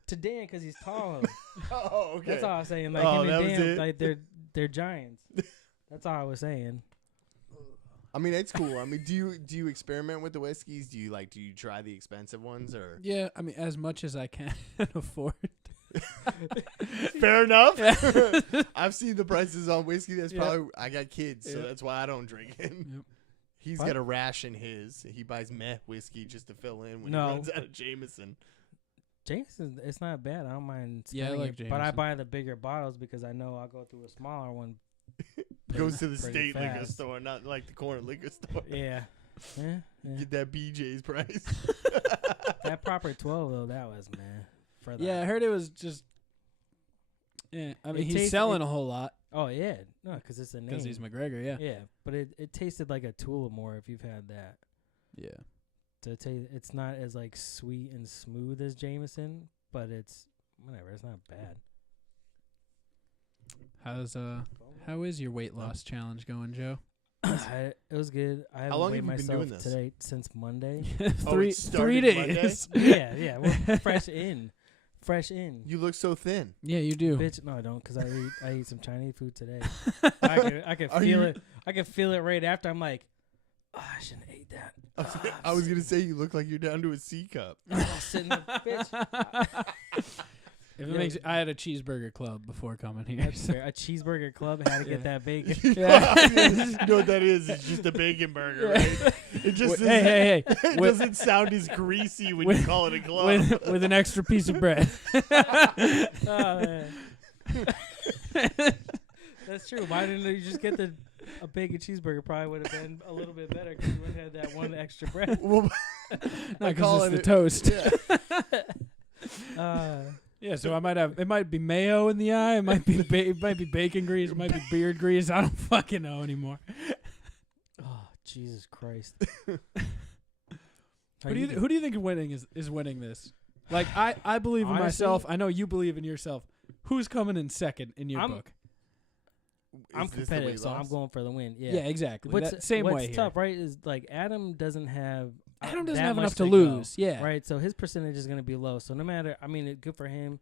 to Dan because he's tall. Oh, okay. That's all I was saying. Like, Oh, him that and was Dan, it? like, they're giants. That's all I was saying. I mean, it's cool. I mean, do you experiment with the whiskeys? Do you try the expensive ones or? Yeah, I mean, as much as I can afford. Fair enough. Yeah. I've seen the prices on whiskey. That's Yeah. probably I got kids, so Yeah. that's why I don't drink it. Yep. He's What? got a ration his. He buys meh whiskey just to fill in when No. he runs out of Jameson. Jameson, it's not bad. I don't mind. Yeah, I spending like it, but I Jameson. buy the bigger bottles because I know I'll go through a smaller one. Goes to the Pretty state liquor fast. store, not like the corner liquor store. Yeah. Yeah. Get that BJ's price. That proper 12 though, that was man. For that. Yeah, I heard it was just. Yeah, I mean, It he's tastes- selling it- a whole lot Oh yeah, no, because it's a name. because he's McGregor. Yeah. Yeah, but it tasted like a Tullamore if you've had that. Yeah. To taste, it's not as like sweet and smooth as Jameson, but it's whatever. It's not bad. How is your weight loss challenge going, Joe? It was good. I haven't long weighed have you been myself doing this? today since Monday. three it started days. yeah, yeah, we're fresh in. You look so thin. Yeah, you do. Bitch, no, I don't, because I eat some Chinese food today. I could Are feel you- it. I could feel it right after. I'm like, oh, I shouldn't have ate that. I was gonna say you look like you're down to a C cup. Sitting there, bitch. If it Yeah. makes, I had a cheeseburger club before coming here. That's so- fair. A cheeseburger club had to get that bacon. You know what that is? It's just a bacon burger, right? It just Hey, hey, hey! it With, doesn't sound as greasy when you call it a club. with an extra piece of bread. Oh, man. That's true. Why didn't you just get a bacon cheeseburger? Probably would have been a little bit better because you would have had that one extra bread. Well, Not call because it it's the toast. Yeah. So I might have. It might be mayo in the eye. It might be. It might be bacon grease. It might be beard grease. I don't fucking know anymore. Oh, Jesus Christ. Who do you think is winning this? Like I believe in Honestly, myself. I know you believe in yourself. Who's coming in second in your I'm- book? I'm Is this the competitive, weight so I'm loss? going for the win. Yeah, Yeah. exactly. What's That, same what's way here. tough, right? Is like Adam doesn't have Adam doesn't that have much enough to go, lose. Yeah. right. So his percentage is going to be low. So no matter, I mean, good for him.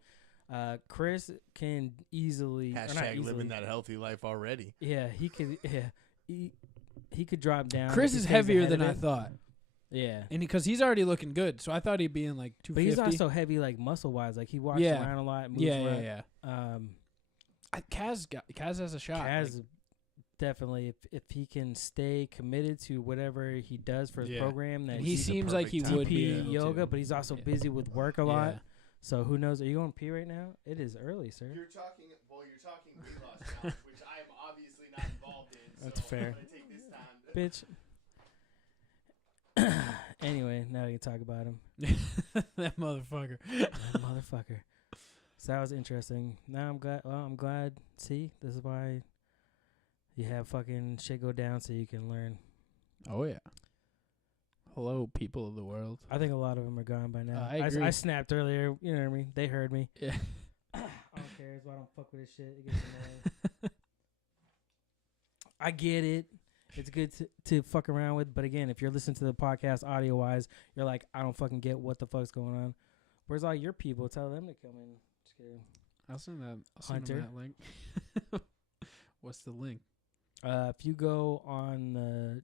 Chris can easily or not Hashtag easily, living that healthy life already. Yeah, he could. Yeah, he could drop down. Chris if he is stays heavier ahead than of I it. thought. Yeah, And because he's already looking good. So I thought he'd be in like 250. but he's also heavy, like muscle wise. Like he walks Yeah. around a lot. Moves Yeah, around. yeah. Kaz has a shot. Kaz Like, definitely, if he can stay committed to whatever he does for his Yeah. program, that and he he's seems like he perfect would be DP able yoga, to. but he's also Yeah. busy with work a lot. Yeah. So who knows? Are you going to pee right now? It is early, sir. You're talking weight loss challenge, which I am obviously not involved in. That's fair. I'm gonna take this time. Bitch. Anyway, now we can talk about him. That motherfucker. That motherfucker. So that was interesting. Now I'm glad. Well, I'm glad. See, this is why you have fucking shit go down so you can learn. Oh yeah. Hello, people of the world. I think a lot of them are gone by now. I agree. I snapped earlier. You know what I mean? They heard me. Yeah. I don't care. That's why I don't fuck with this shit. It gets annoying. I get it. It's good to fuck around with. But again, if you're listening to the podcast audio wise, you're like, I don't fucking get what the fuck's going on. Where's all your people? Tell them to come in. Just kidding. I'll send that. Hunter. That link. What's the link? If you go on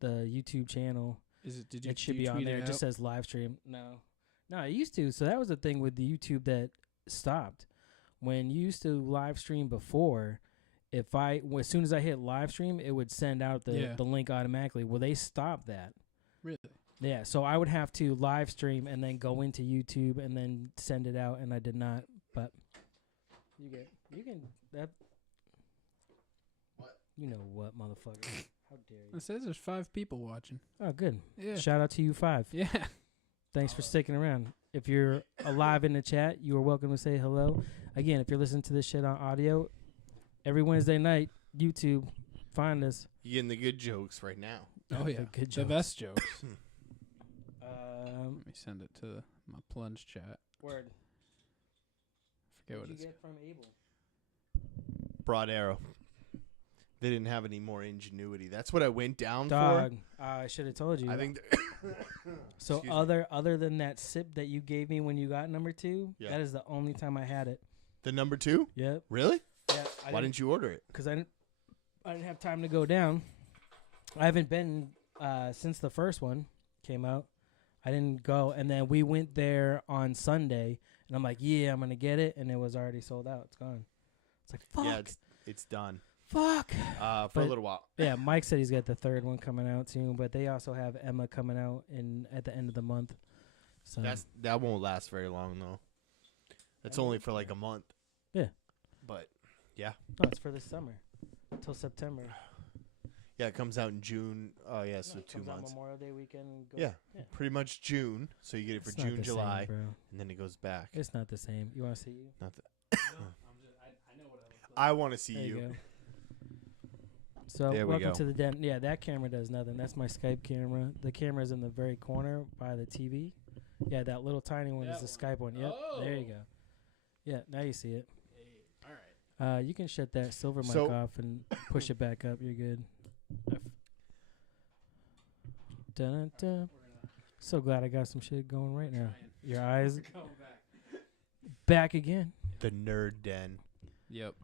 the YouTube channel, Is it? Did you? it should do you be on tweet there. It out? just says live stream. No, it used to. So that was the thing with the YouTube that stopped. When you used to live stream before, as soon as I hit live stream, it would send out the link automatically. Well, they stopped that. Really? Yeah, so I would have to live stream and then go into YouTube and then send it out, and I did not. But you can that. What? You know what, motherfucker? How dare you? It says there's 5 people watching. Oh, good. Yeah. Shout out to you 5. Yeah. Thanks for sticking around. If you're alive in the chat, you are welcome to say hello. Again, if you're listening to this shit on audio, every Wednesday night, YouTube, find us. You're getting the good jokes right now. Oh yeah. Good The jokes. best jokes. Let me send it to my Plunge chat. Word. Forget What what did it's. you get from Abel? Broad arrow. They didn't have any more ingenuity. That's what I went down Dog. I should have told you. for. I think. So Excuse me. other than that sip that you gave me when you got number 2, Yeah. that is the only time I had it. The number 2? Yep. Really? Yeah. Why didn't you order it? Because I didn't have time to go down. I haven't been since the first one came out. I didn't go, and then we went there on Sunday, and I'm like, yeah, I'm gonna get it, and it was already sold out. It's gone. It's like fuck. Yeah, it's done. Fuck. For a But- little while. Yeah, Mike said he's got the third one coming out soon, but they also have Emma coming out at the end of the month. So That won't last very long though. That's only for like a month. Yeah. But no, it's for this summer till September. yeah, it comes out in June. Oh yeah, so No, it 2 comes out months. Memorial Day weekend. Yeah. Pretty much June. So you get it for It's not June, the July, same, bro. and then it goes back. It's not the same. You want to see you? Not the, I know what I look I want to see There you. you go. So There we welcome go. to the den. Yeah, that camera does nothing. That's my Skype camera. The camera's in the very corner by the TV. Yeah, that little tiny one is That the Skype one. Yep, there you Oh. go. Yeah, now you see it. All right. You can shut that silver mic So- off and push it back up. You're good. Dun-dun-dun. So glad I got some shit going right now. Your eyes back again. The nerd den. Yep.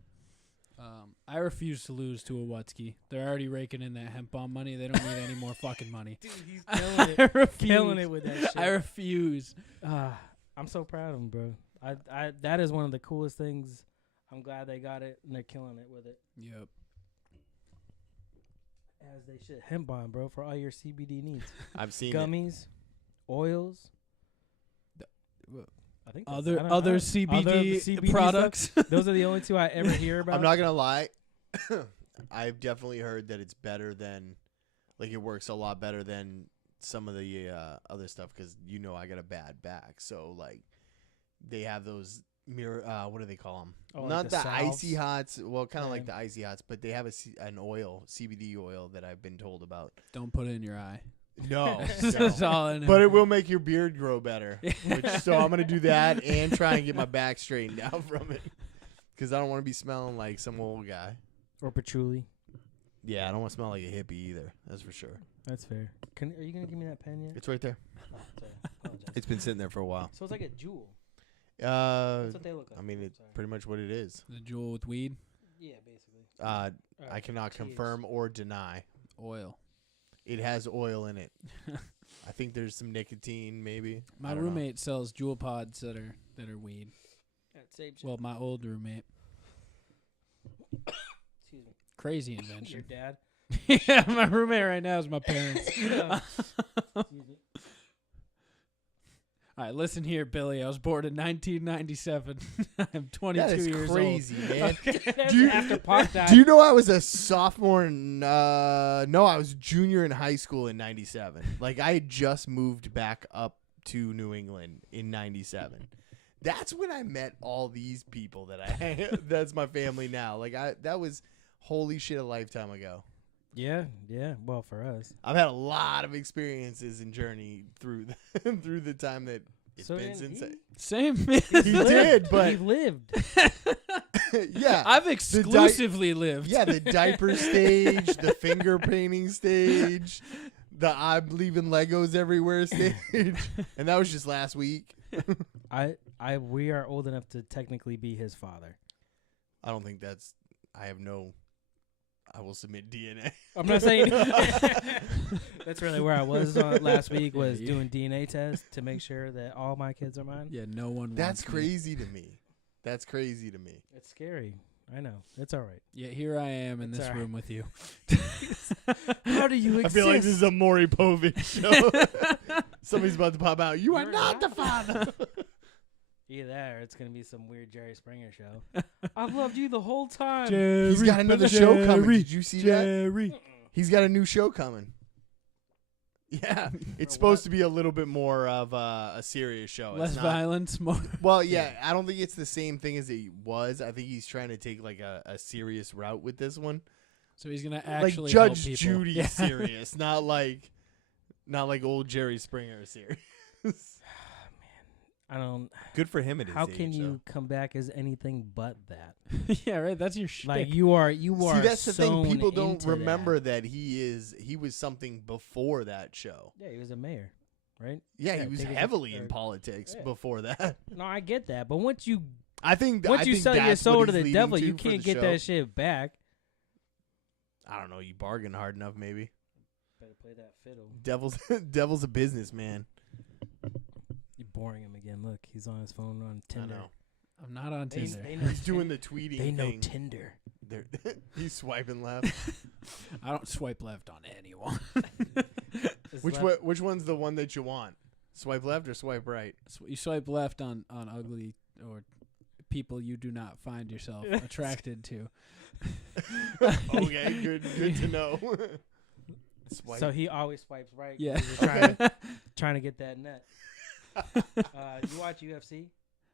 I refuse to lose to a Wutsky. They're already raking in that hemp bomb money. They don't need any more fucking money. Dude, he's I refuse. killing it with that shit. I refuse. I'm so proud of him, bro. I that is one of the coolest things. I'm glad they got it and they're killing it with it. Yep. As they should. Hemp bomb, bro, for all your CBD needs. I've seen it. Gummies, oils. Well, I think Other I don't- CBD, CBD products. stuff. Those are the only two I ever hear about. I'm not gonna lie. I've definitely heard that it's better than, like, it works a lot better than some of the other stuff because I got a bad back. So like, they have those mirror. What do they call them? Oh, like Not the the icy salves? hots. Well, kind of like Yeah. the icy hots, but they have an oil, CBD oil that I've been told about. Don't put it in your eye. No, That's no. all I know. But it will make your beard grow better. So I'm gonna do that and try and get my back straightened out from it because I don't want to be smelling like some old guy. Or patchouli. Yeah, I don't want to smell like a hippie either. That's for sure. That's fair. Are you gonna give me that pen yet? It's right there. Oh, sorry. Apologize. It's been sitting there for a while. So it's like a jewel. That's what they look like. I mean, it's Sorry. pretty much what it is. The jewel with weed, Yeah, basically. I cannot cheers. confirm or deny. oil. It has oil in it. I think there's some nicotine, maybe. My I don't know. roommate sells jewel pods that are weed. Same shit. Well, my old roommate. Excuse me. Crazy Your invention. dad. Yeah, my roommate right now is my parents. Excuse me. All right, listen here, Billy. I was born in 1997. I'm 22 That is years crazy, man. That's Do you- after Pac died. Do you know I was a sophomore in, no, I was junior in high school in 97. Like, I had just moved back up to New England in 97. That's when I met all these people that's my family now. Like, that was holy shit a lifetime ago. Yeah. Well, for us. I've had a lot of experiences and journey through through the time that it's So been then since. he- Same. He did, but He lived. yeah, I've exclusively lived. yeah, the diaper stage, the finger painting stage, the I'm leaving Legos everywhere stage, and that was just last week. We are old enough to technically be his father. I don't think that's. I will submit DNA. I'm not saying that's really where I was last week. Was Yeah, doing DNA tests to make sure that all my kids are mine. Yeah, no one That's wants me. crazy to me. That's crazy to me. It's scary. I know. It's all right. Yeah, here I am in It's this all right. room with you. How do you I feel like this is a Maury Povich show. Somebody's about to pop out. You are You're not the not. father. Either that or it's gonna be some weird Jerry Springer show. I've loved you the whole time. He's got another show coming. Did you see that? He's got a new show coming. Yeah, it's supposed to be a little bit more of a serious show. Less It's not, violence, more. well, yeah, I don't think it's the same thing as it was. I think he's trying to take like a serious route with this one, So he's gonna like actually help Judge people. Judy Yeah. serious, not like old Jerry Springer serious. I don't. Good for him at his How age, can though. you come back as anything but that? Yeah, right. That's your shtick. Like you are. See, that's the sewn thing. People don't into remember that. that he was something before that show. Yeah, he was a mayor, right? Yeah, Yeah, he was take it heavily in or- politics yeah. before that. No, I get that, but once you I think sell your that's soul what to he's the leading devil, to you for can't the get show. that shit back. I don't know. You bargain hard enough, maybe. Better play that fiddle. Devil's a businessman. You're boring him again. Look, he's on his phone on Tinder. I know. I'm not on They- Tinder. they know He's doing the tweeting They know thing. Tinder. He's swiping left. I don't swipe left on anyone. It's Which left- which one's the one that you want? Swipe left or swipe right? You swipe left on ugly or people you do not find yourself attracted to. Okay, good to know. Swipe. So he always swipes right. 'cause Yeah. he was trying to get that net. You watch UFC?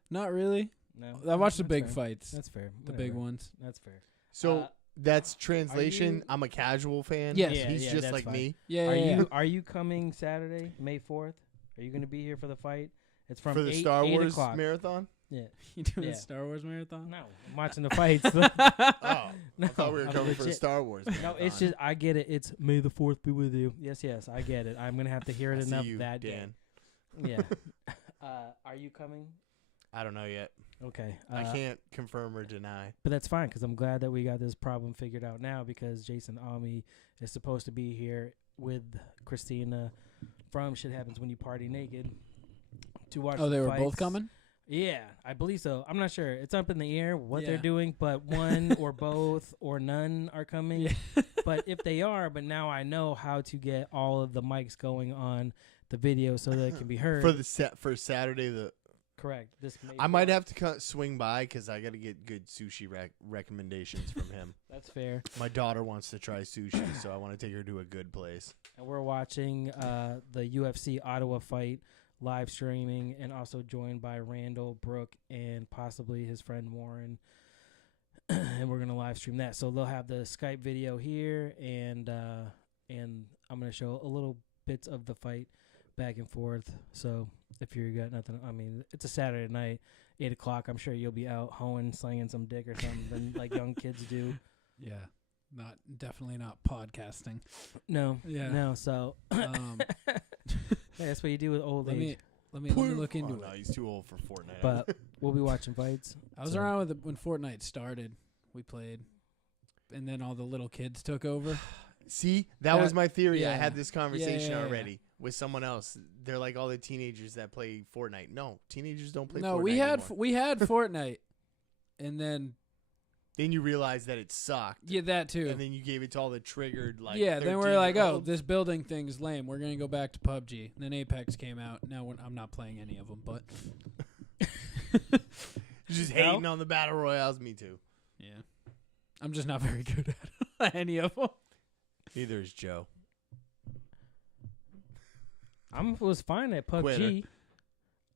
Not really. No. I watch the That's big fair. fights, That's fair. the big Whatever. ones. That's fair. So that's translation. you- I'm a casual fan. Yes. Yeah, he's yeah, just that's like fine. me. Yeah, Are yeah, you are you coming Saturday, May 4th? Are you going to be here for the fight? It's from For the 8, Star 8 Wars o'clock. marathon. Yeah. You doing Yeah. a Star Wars marathon? No, I'm watching the fights. Oh, no, I thought we were I'm coming for a legit. Star Wars. No, marathon. it's just I get it. It's May the 4th be with you. Yes, I get it. I'm gonna have to hear I it see enough you, that Dan. day. Yeah. Are you coming? I don't know yet. Okay. I can't confirm or deny. But that's fine because I'm glad that we got this problem figured out now because Jason Almy is supposed to be here with Christina from Shit Happens When You Party Naked to watch. Oh, they the were both fights. coming? Yeah, I believe so. I'm not sure. It's up in the air what Yeah. they're doing, but one or both or none are coming. Yeah. But if they are, but now I know how to get all of the mics going on the video so that it can be heard. For Saturday. Correct. This May I might 4th. have to swing by because I got to get good sushi recommendations from him. That's fair. My daughter wants to try sushi, so I want to take her to a good place. And we're watching the UFC Ottawa fight live streaming and also joined by Randall, Brooke, and possibly his friend Warren. And we're going to live stream that. So they'll have the Skype video here and I'm going to show a little bits of the fight back and forth. So if you got nothing, I mean, it's a Saturday night, 8 o'clock. I'm sure you'll be out hoeing, slinging some dick or something like young kids do. Yeah. Definitely not podcasting. No. Yeah. No. So yeah, that's what you do with old age. Let me look into No, it. he's too old for Fortnite. But we'll be watching fights. I was so. around with when Fortnite started. We played, and then all the little kids took over. See, that was my theory. I yeah. had this conversation Yeah. already with someone else. They're like all the teenagers that play Fortnite. No, teenagers don't play No, Fortnite we had anymore. we had Fortnite, and then Then you realize that it sucked. yeah, that too. And then you gave it to all the triggered like. Yeah, then we're like, oh, 13-year-olds. this building thing's lame. We're gonna go back to PUBG. And then Apex came out. Now I'm not playing any of them, but You're just hating on the battle royales. Me too. yeah, I'm just not very good at any of them. Neither is Joe. Was fine at PUBG. Quitter.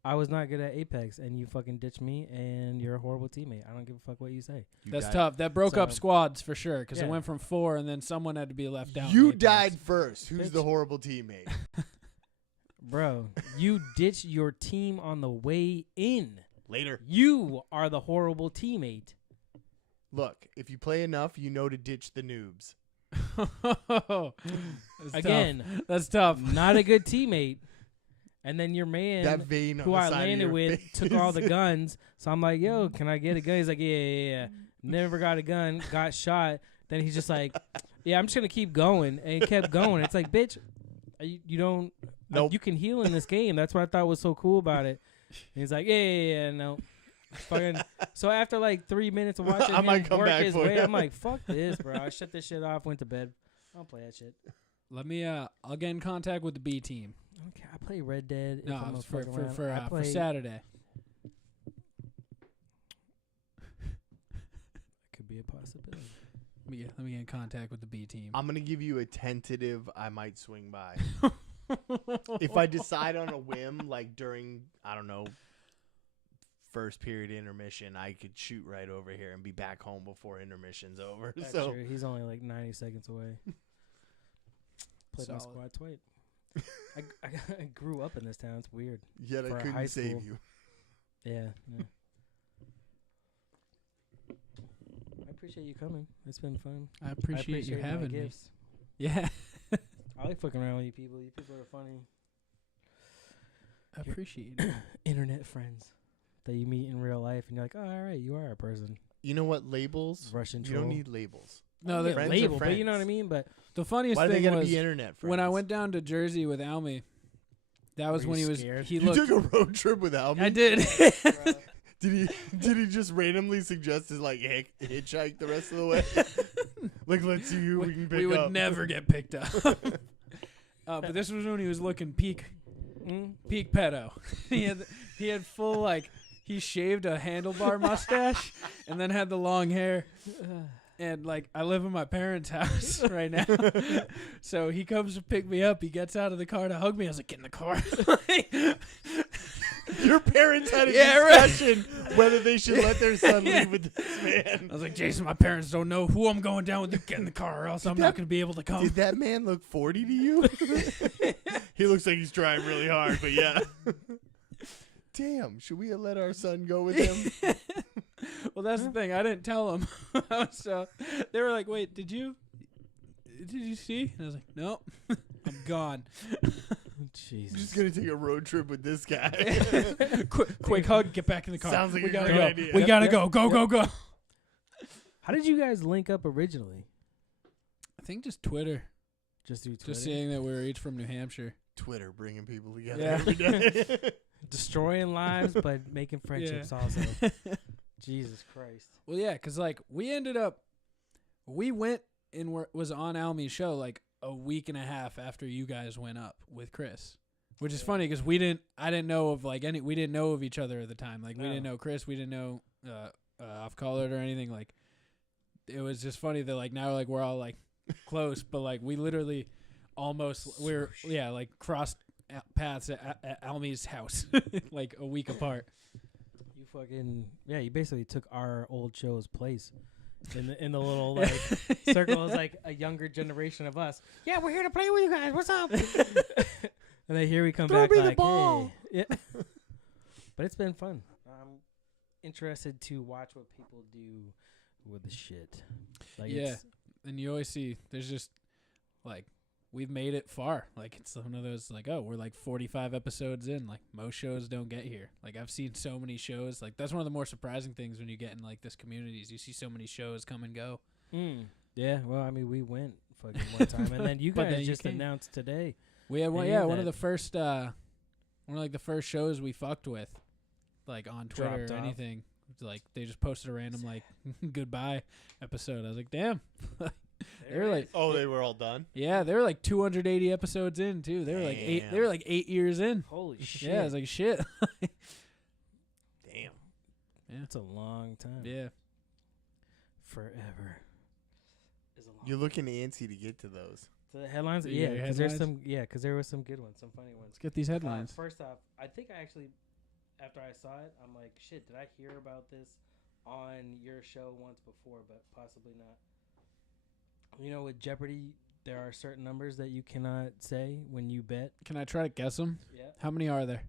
I was not good at Apex, and you fucking ditched me, and you're a horrible teammate. I don't give a fuck what you say. You That's died- tough. That broke up So- squads for sure because Yeah. it went from 4, and then someone had to be left out. in You Apex. died first. Who's Bitch. the horrible teammate? Bro, you ditched your team on the way in. Later. You are the horrible teammate. Look, if you play enough, you know to ditch the noobs. That's Again, tough. That's tough. not a good teammate. And then your man, That vein on who the I side of landed your with, face. took all the guns. So I'm like, yo, can I get a gun? He's like, yeah. Never got a gun, got shot. Then he's just like, yeah, I'm just going to keep going. And he kept going. It's like, bitch, you don't, Nope. you can heal in this game. That's what I thought was so cool about it. And he's like, yeah, no. Fucking. So after like 3 minutes of watching I him might come work back his for way, you. I'm like, fuck this, bro. I shut this shit off, went to bed. I don't play that shit. Let me. I'll get in contact with the B team. Okay, I play Red Dead. If No, I'm it's gonna fuck around. I for play, Saturday. could be a possibility. Let me get in contact with the B team. I'm gonna give you a tentative. I might swing by. If I decide on a whim, like during I don't know, first period intermission, I could shoot right over here and be back home before intermission's over. That's So true. He's only like 90 seconds away. Played my Solid. squad twice. I grew up in this town. It's weird. yet I For couldn't high save school. you. Yeah. I appreciate you coming. It's been fun. I appreciate you my having me. gifts. Yeah, I like fucking around with you people. You people are funny. I appreciate it. Internet friends that you meet in real life, and you're like, oh, all right, you are a person. You know what? Labels. Russian You troll. don't need labels. No, Yeah, friends are label, but you know what I friends. mean. But the funniest Why do they thing gotta was be internet friends? when I went down to Jersey with Almy. That was Were when you he was. scared? He You looked. took a road trip without me. I did. Did he just randomly suggest to like hitchhike the rest of the way? Like, let's see who we can pick we would up. never get picked up. But this was when he was looking peak pedo. he had full like he shaved a handlebar mustache and then had the long hair. And like I live in my parents' house right now, so he comes to pick me up. He gets out of the car to hug me. I was like, "Get in the car." Your parents had a Yeah, right. discussion whether they should let their son leave with this man. I was like, "Jason, my parents don't know who I'm going down with. You get in the car, or else I'm not going to be able to come." Did that man look 40 to you? He looks like he's trying really hard, but yeah. Damn, should we have let our son go with him? Well, that's the thing. I didn't tell him. So they were like, "Wait, did you see?" And I was like, "No, I'm gone." Jesus. I'm just gonna take a road trip with this guy. quick hug, get back in the car. Sounds like we a gotta great go. idea. We Yep, gotta yep, go. Go. How did you guys link up originally? I think just Twitter. Just through Twitter? Just seeing that we were each from New Hampshire. Twitter bringing people together Yeah. every day. Destroying lives, but making friendships also. Jesus Christ. Well, yeah, because like we went and was on Almy's show like a week and a half after you guys went up with Chris, which is funny because I didn't know of like we didn't know of each other at the time. Like we No. didn't know Chris, we didn't know Off Colored or anything. Like it was just funny that like now like we're all like close, but like we literally almost like crossed paths at Almy's house like a week apart. You fucking you basically took our old show's place in the little like circle. Is like a younger generation of us. Yeah, we're here to play with you guys. What's up? And then here we come Throw back me the like, ball. hey. Yeah. But it's been fun. I'm interested to watch what people do with the shit. Like Yeah. and you always see there's just like we've made it far. Like it's one of those like, oh, we're like 45 episodes in. Like most shows don't get here. Like I've seen so many shows. Like that's one of the more surprising things when you get in like this community is you see so many shows come and go. Yeah, well, I mean, we went fucking one time, and then you But guys then you just came. announced today. We had one, I knew one of that. the first, one of like the first shows we fucked with, like on Twitter Dropped or off. anything. Like they just posted a random like goodbye episode. I was like, damn. They were like, Oh, they were all done. yeah, they were like 280 episodes in too. They were like eight. They Damn. were like 8 years in. Holy shit! Yeah, I was like, shit. Damn. That's a long time. Yeah. Forever. Is a long. You're looking antsy to get to those. So the headlines, Yeah, yeah, because there's headlines? some, because there were some good ones, some funny ones. Let's get these headlines. First off, I think I actually, after I saw it, I'm like, shit, did I hear about this on your show once before, but possibly not. You know, with Jeopardy, there are certain numbers that you cannot say when you bet. Can I try to guess them? Yeah. How many are there?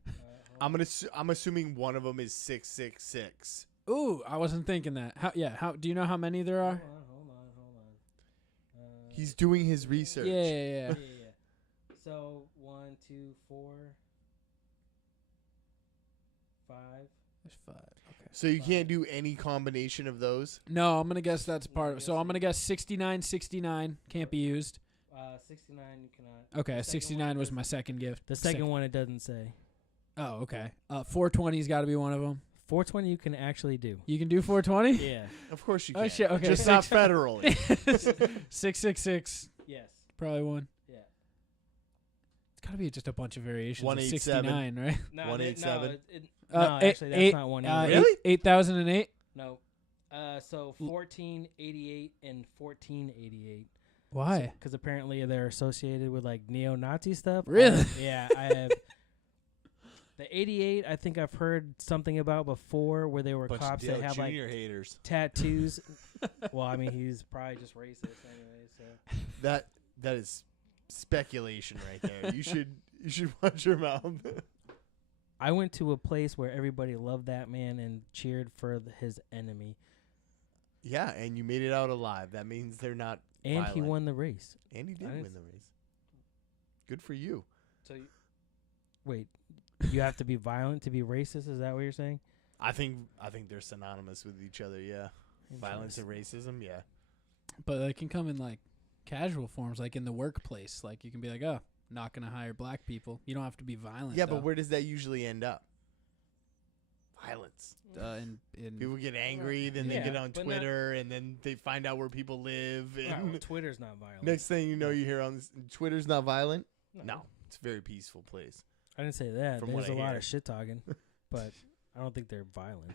I'm assuming one of them is 666. Ooh, I wasn't thinking that. How do you know how many there are? Hold on. He's doing his research. Yeah. So 1, 2, 4, 5. There's 5. Okay. So you can't do any combination of those? No, I'm gonna guess that's part of. Yes. So I'm gonna guess 69, 69 can't be used. 69 you cannot. Okay, The second 69 one was is- my second gift. The second one it doesn't say. Oh, okay. 420's got to be one of them. 420 you can actually do. You can do 420. Yeah. Of course you Oh, can. shit, okay. Just not federally. 666 Yes. probably one. Yeah. It's got to be just a bunch of variations. 187. 69, right? No, 187. No, actually, that's not one either. Really? 8,008. No. So 1488 and 1488. Why? Because apparently they're associated with like neo-Nazi stuff. Really? Yeah, I have. The 88, I think I've heard something about before, where there were Bunch cops of that have like junior haters. tattoos. Well, I mean, he's probably just racist anyway. So That is speculation right there. You should watch your mouth. I went to a place where everybody loved that man and cheered for his enemy, Yeah, and you made it out alive. That means they're not and he violent. won the race. And he did I win didn't the race. Good for you. So, wait, you have to be violent to be racist? Is that what you're saying? I think they're synonymous with each other, yeah. Violence and racism, yeah. But it can come in like casual forms, like in the workplace. Like you can be like, oh, not going to hire black people. You don't have to be violent. Yeah, though. but where does that usually end up? Violence. in People get angry, then Yeah, they get on but Twitter, and then they find out where people live. And Well, Twitter's not violent. next thing you know, you hear on this, Twitter's not violent. No, it's a very peaceful place. I didn't say that. From There's what a I lot hear. of shit talking, but I don't think they're violent.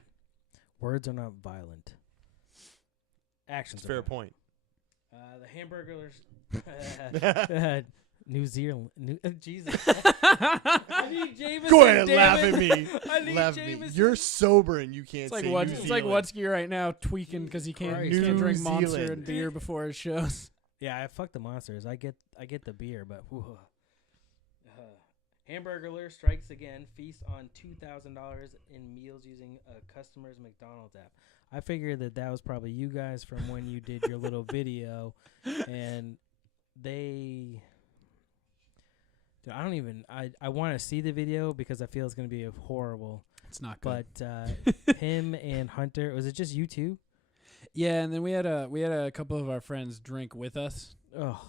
Words are not violent. Actions. It's a fair are point. The Hamburglers. New Zealand. Jesus. I need Jameson. Go ahead, damn laugh it. at me. I need Laugh at me. Jameson. You're sober and you can't it's like say what New it's like Zealand. Wutsky right now tweaking because he can't, Christ. he can't New drink Monster Zealand. and beer before his shows. Yeah, I fuck the monsters. I get the beer, but Hamburglar strikes again. Feast on $2,000 in meals using a customer's McDonald's app. I figured that was probably you guys from when you did your little video, and they. Dude, I don't even. I want to see the video because I feel it's gonna be horrible. It's not good. But him and Hunter, was it just you two? Yeah, and then we had a couple of our friends drink with us. Oh,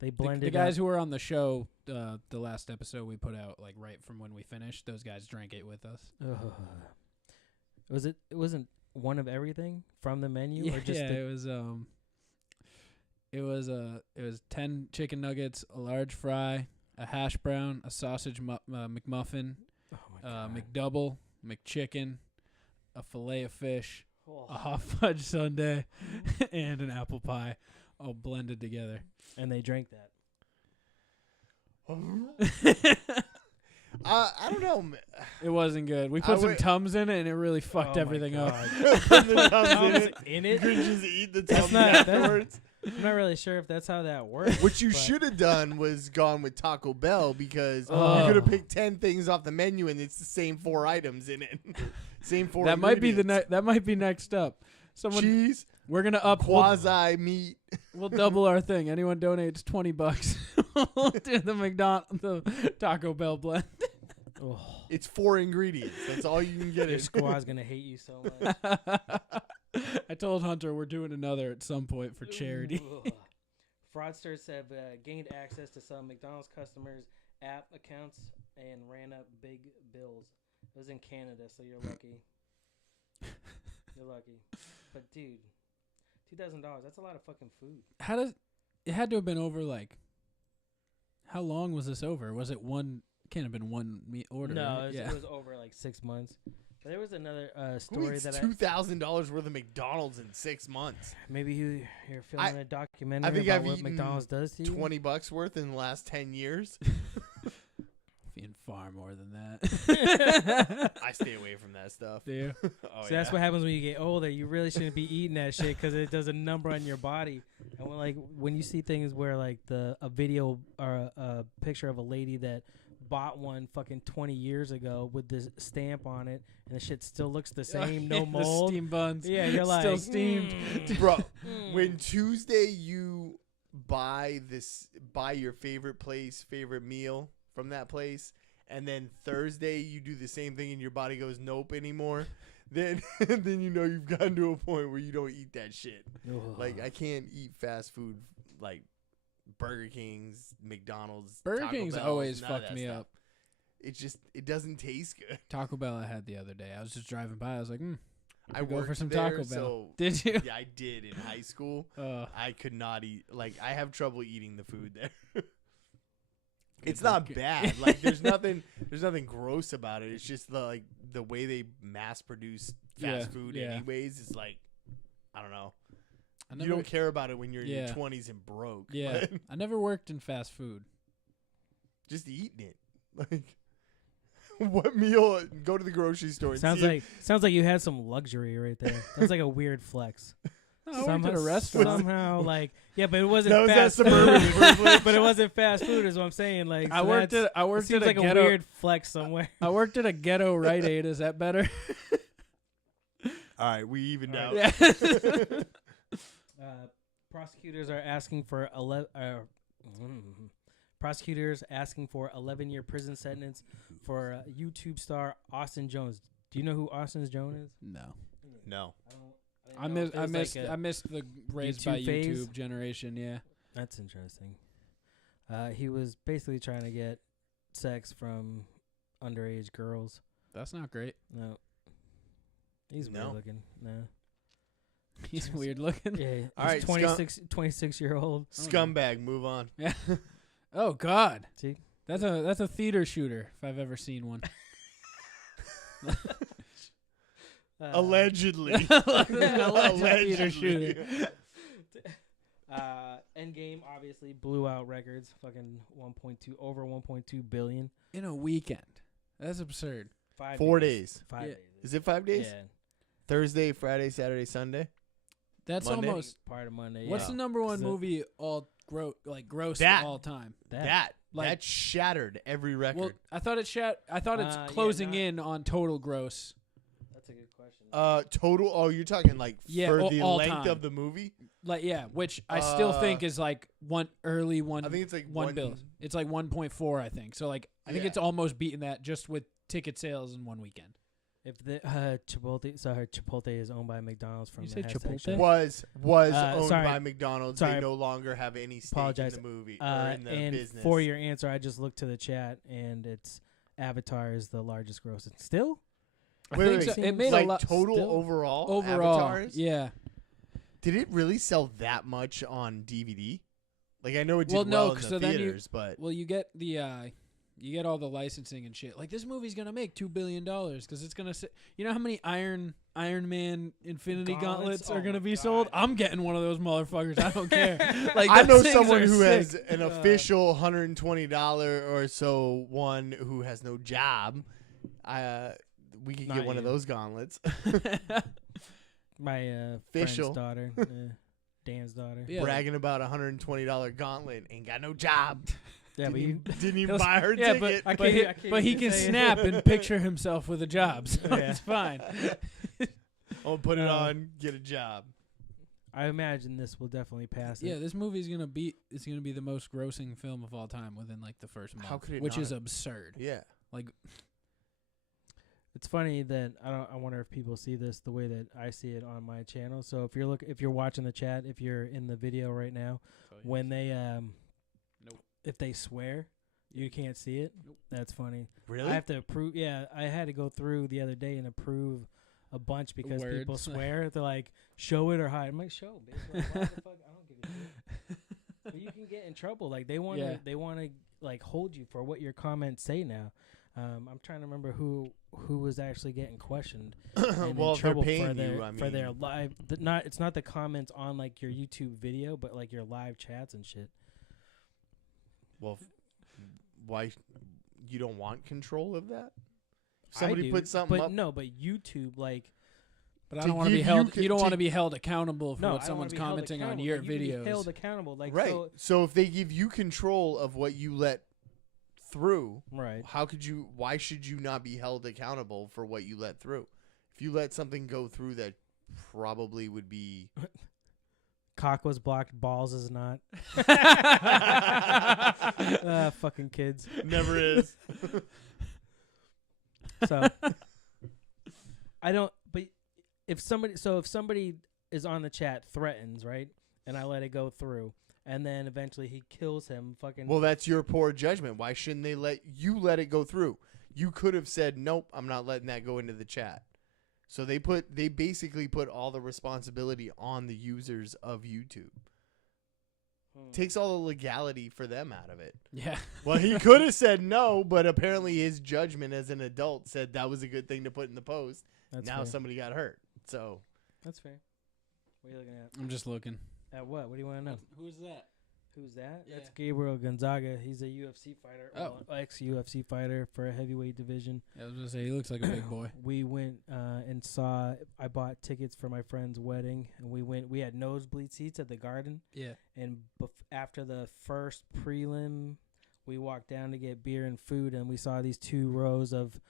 they The blended. guys up. who were on the show, the last episode we put out, like right from when we finished, those guys drank it with us. Ugh. It wasn't one of everything from the menu, Yeah, or just it was 10 chicken nuggets, a large fry, a hash brown, a sausage McMuffin, oh my God. McDouble, McChicken, a fillet of fish, Oh. a hot fudge sundae, and an apple pie, all blended together. And they drank that. I don't know. It wasn't good. We I put some would- Tums in it, and it really fucked Oh my everything up. God. Put the Tums in Tums it. in You it? could just eat the That's Tums not- that's- afterwards. I'm not really sure if that's how that works. What you but- should have done was gone with Taco Bell because Oh. you could have picked 10 things off the menu and it's the same 4 items in it. Same 4 That might be ingredients. that might be next up. Someone Cheese, We're gonna up. quasi meat. We'll double our thing. Anyone donates $20, we'll do the Taco Bell blend. Oh, It's 4 ingredients. That's all you can get. your It. squad's gonna hate you so much. I told Hunter we're doing another at some point for charity. Ugh. Fraudsters have gained access to some McDonald's customers' app accounts and ran up big bills. It was in Canada, so you're lucky. You're lucky. But dude, $2,000, that's a lot of fucking food. How does it had to have been over like? How long was this over? Was it one? Can't have been one order. No, right? it was over like 6 months. But there was another Who story eats that $2,000 worth of McDonald's in 6 months? maybe you're filming a documentary think about I've what eaten McDonald's does to you. $20 worth in the last 10 years. Being far more than that. I stay away from that stuff. Do you? Oh, So that's what happens when you get older. You really shouldn't be eating that shit because it does a number on your body. And when you see things where like a video or a picture of a lady that bought one fucking 20 years ago with this stamp on it, and the shit still looks the same, no The mold. steam buns. Yeah, you're like Still steamed. Bro, when Tuesday you buy your favorite meal from that place, and then Thursday you do the same thing and your body goes nope anymore, then you know you've gotten to a point where you don't eat that shit. Like I can't eat fast food like Burger King's, McDonald's. Burger Taco King's Bell's, always none of fucked that me stuff. up. It doesn't taste good. Taco Bell I had the other day. I was just driving by. I was like, I go worked for some there, Taco Bell. so Did you? yeah, I did in high school. Uh, I could not eat. Like I have trouble eating the food there. It's Good not luck. bad. Like there's nothing gross about it. It's just the way they mass produce fast food yeah. anyways. It's like I don't know. I You never, don't care about it when you're in Yeah. your 20s and broke. yeah, but I never worked in fast food. just eating it. Like what meal? Go to the grocery store. And sounds see like you had some luxury right there. That's like a weird flex. No, I worked at a restaurant. Somehow, like, yeah, but it wasn't That was that fast suburban food. privilege. But it wasn't fast food, is what I'm saying. Like, I so worked that's- at it seems a like ghetto. a weird flex somewhere. I worked at a ghetto Rite Aid. Is that better? All right, we evened out. Yeah. Prosecutors are asking for 11-year prison sentence for YouTube star Austin Jones. Do you know who Austin Jones is? No. No. I missed the raised by YouTube phase? YouTube generation. Yeah. That's interesting. He was basically trying to get sex from underage girls. That's not great. No. He's No. weird looking. No. He's weird looking. Yeah. All right, 26-year-old. Scumbag. Move on. Yeah. Oh God. See? That's a theater shooter if I've ever seen one. Allegedly. Theater shooter. Endgame obviously blew out records. Fucking over 1.2 billion. In a weekend. That's absurd. 4 days. 5 Yeah. days. Is it 5 days? Yeah. Thursday, Friday, Saturday, Sunday. That's Monday? almost. Part of Monday. What's yeah. the number one So- movie gross That. all time? That Like- shattered every record. Well, I thought it's yeah, closing not- in on total gross. That's a good question. Total. Oh, you're talking like Yeah, for all- the all length time. of the movie. Like which I still think is like I think it's like one bill. It's like 1.4, I think. So like I think Yeah. it's almost beating that just with ticket sales in one weekend. If the Chipotle is owned by McDonald's from You the say hashtag Chipotle? show. Was owned sorry. by McDonald's. Sorry. They no longer have any stake Apologize. in the movie or in the and business. for your answer, I just looked to the chat, and it's Avatar is the largest grossing. Still? I Wait, think wait, so. It made like a lot total still- overall. overall. Avatars? Yeah. Did it really sell that much on DVD? Like I know it did Well, no, in the so then you- theaters, but Well, you get you get all the licensing and shit. Like this movie's gonna make $2 billion because it's gonna. You know how many Iron Man Infinity Gauntlets? Gauntlets are Oh gonna my be God. sold? I'm getting one of those motherfuckers. I don't care. Like I know those things someone are who sick. has an official $120 or so one who has no job. We could Not get one of you. those gauntlets. My Official. friend's daughter, Dan's daughter. Yeah. Bragging about a $120 gauntlet. Ain't got no job. Yeah, but you. Didn't even He'll- buy her Yeah, ticket. I but he, can't but he even can say it. snap and picture himself with a job, so Yeah. it's fine. I'll put it on, get a job. I imagine this will definitely pass it. Yeah, this movie's gonna be the most grossing film of all time within like the first month, How could it which not? is absurd. Yeah. Like, It's funny that I wonder if people see this the way that I see it on my channel. So if you're watching the chat, if you're in the video right now, when they if they swear, you can't see it. Nope. That's funny. Really? I have to approve. Yeah, I had to go through the other day and approve a bunch because people Words. swear. They're like, show it or hide. I'm like, show, bitch. Like, why the fuck? I don't give a shit. But you can get in trouble. Like they want to like hold you for what your comments say now. I'm trying to remember who was actually getting questioned. And Well, in if they're trouble paying for their, you, I for their mean- live. It's not the comments on like your YouTube video, but like your live chats and shit. Well, why you don't want control of that? If I somebody do, put something but up. no, but YouTube like. but I To don't want to be give held. you You don't to- want to be held accountable for No, what I don't wanna someone's be held commenting on accountable, your but you can be videos. held accountable, like Right. So if they give you control of what you let through, right. why should you not be held accountable for what you let through? If you let something go through that probably would be Cock was blocked, balls is not. Fucking kids. never is. So I don't. But if somebody is on the chat, threatens, right, and I let it go through, and then eventually he kills him, fucking. Well, that's your poor judgment. Why shouldn't they let it go through? You could have said, "Nope, I'm not letting that go into the chat." So they basically put all the responsibility on the users of YouTube. Takes all the legality for them out of it. Yeah. Well, he could have said no, but apparently his judgment as an adult said that was a good thing to put in the post. That's Now fair. somebody got hurt. So That's fair. What are you looking at? I'm just looking. At what? What do you want to know? Who's that? Who's that? Yeah. That's Gabriel Gonzaga. He's a UFC fighter. Oh. Ex-UFC fighter for a heavyweight division. I was gonna say he looks like a big boy. We went and saw. I bought tickets for my friend's wedding, and we went. We had nosebleed seats at the Garden. Yeah. And after the first prelim, we walked down to get beer and food, and we saw these 2 rows of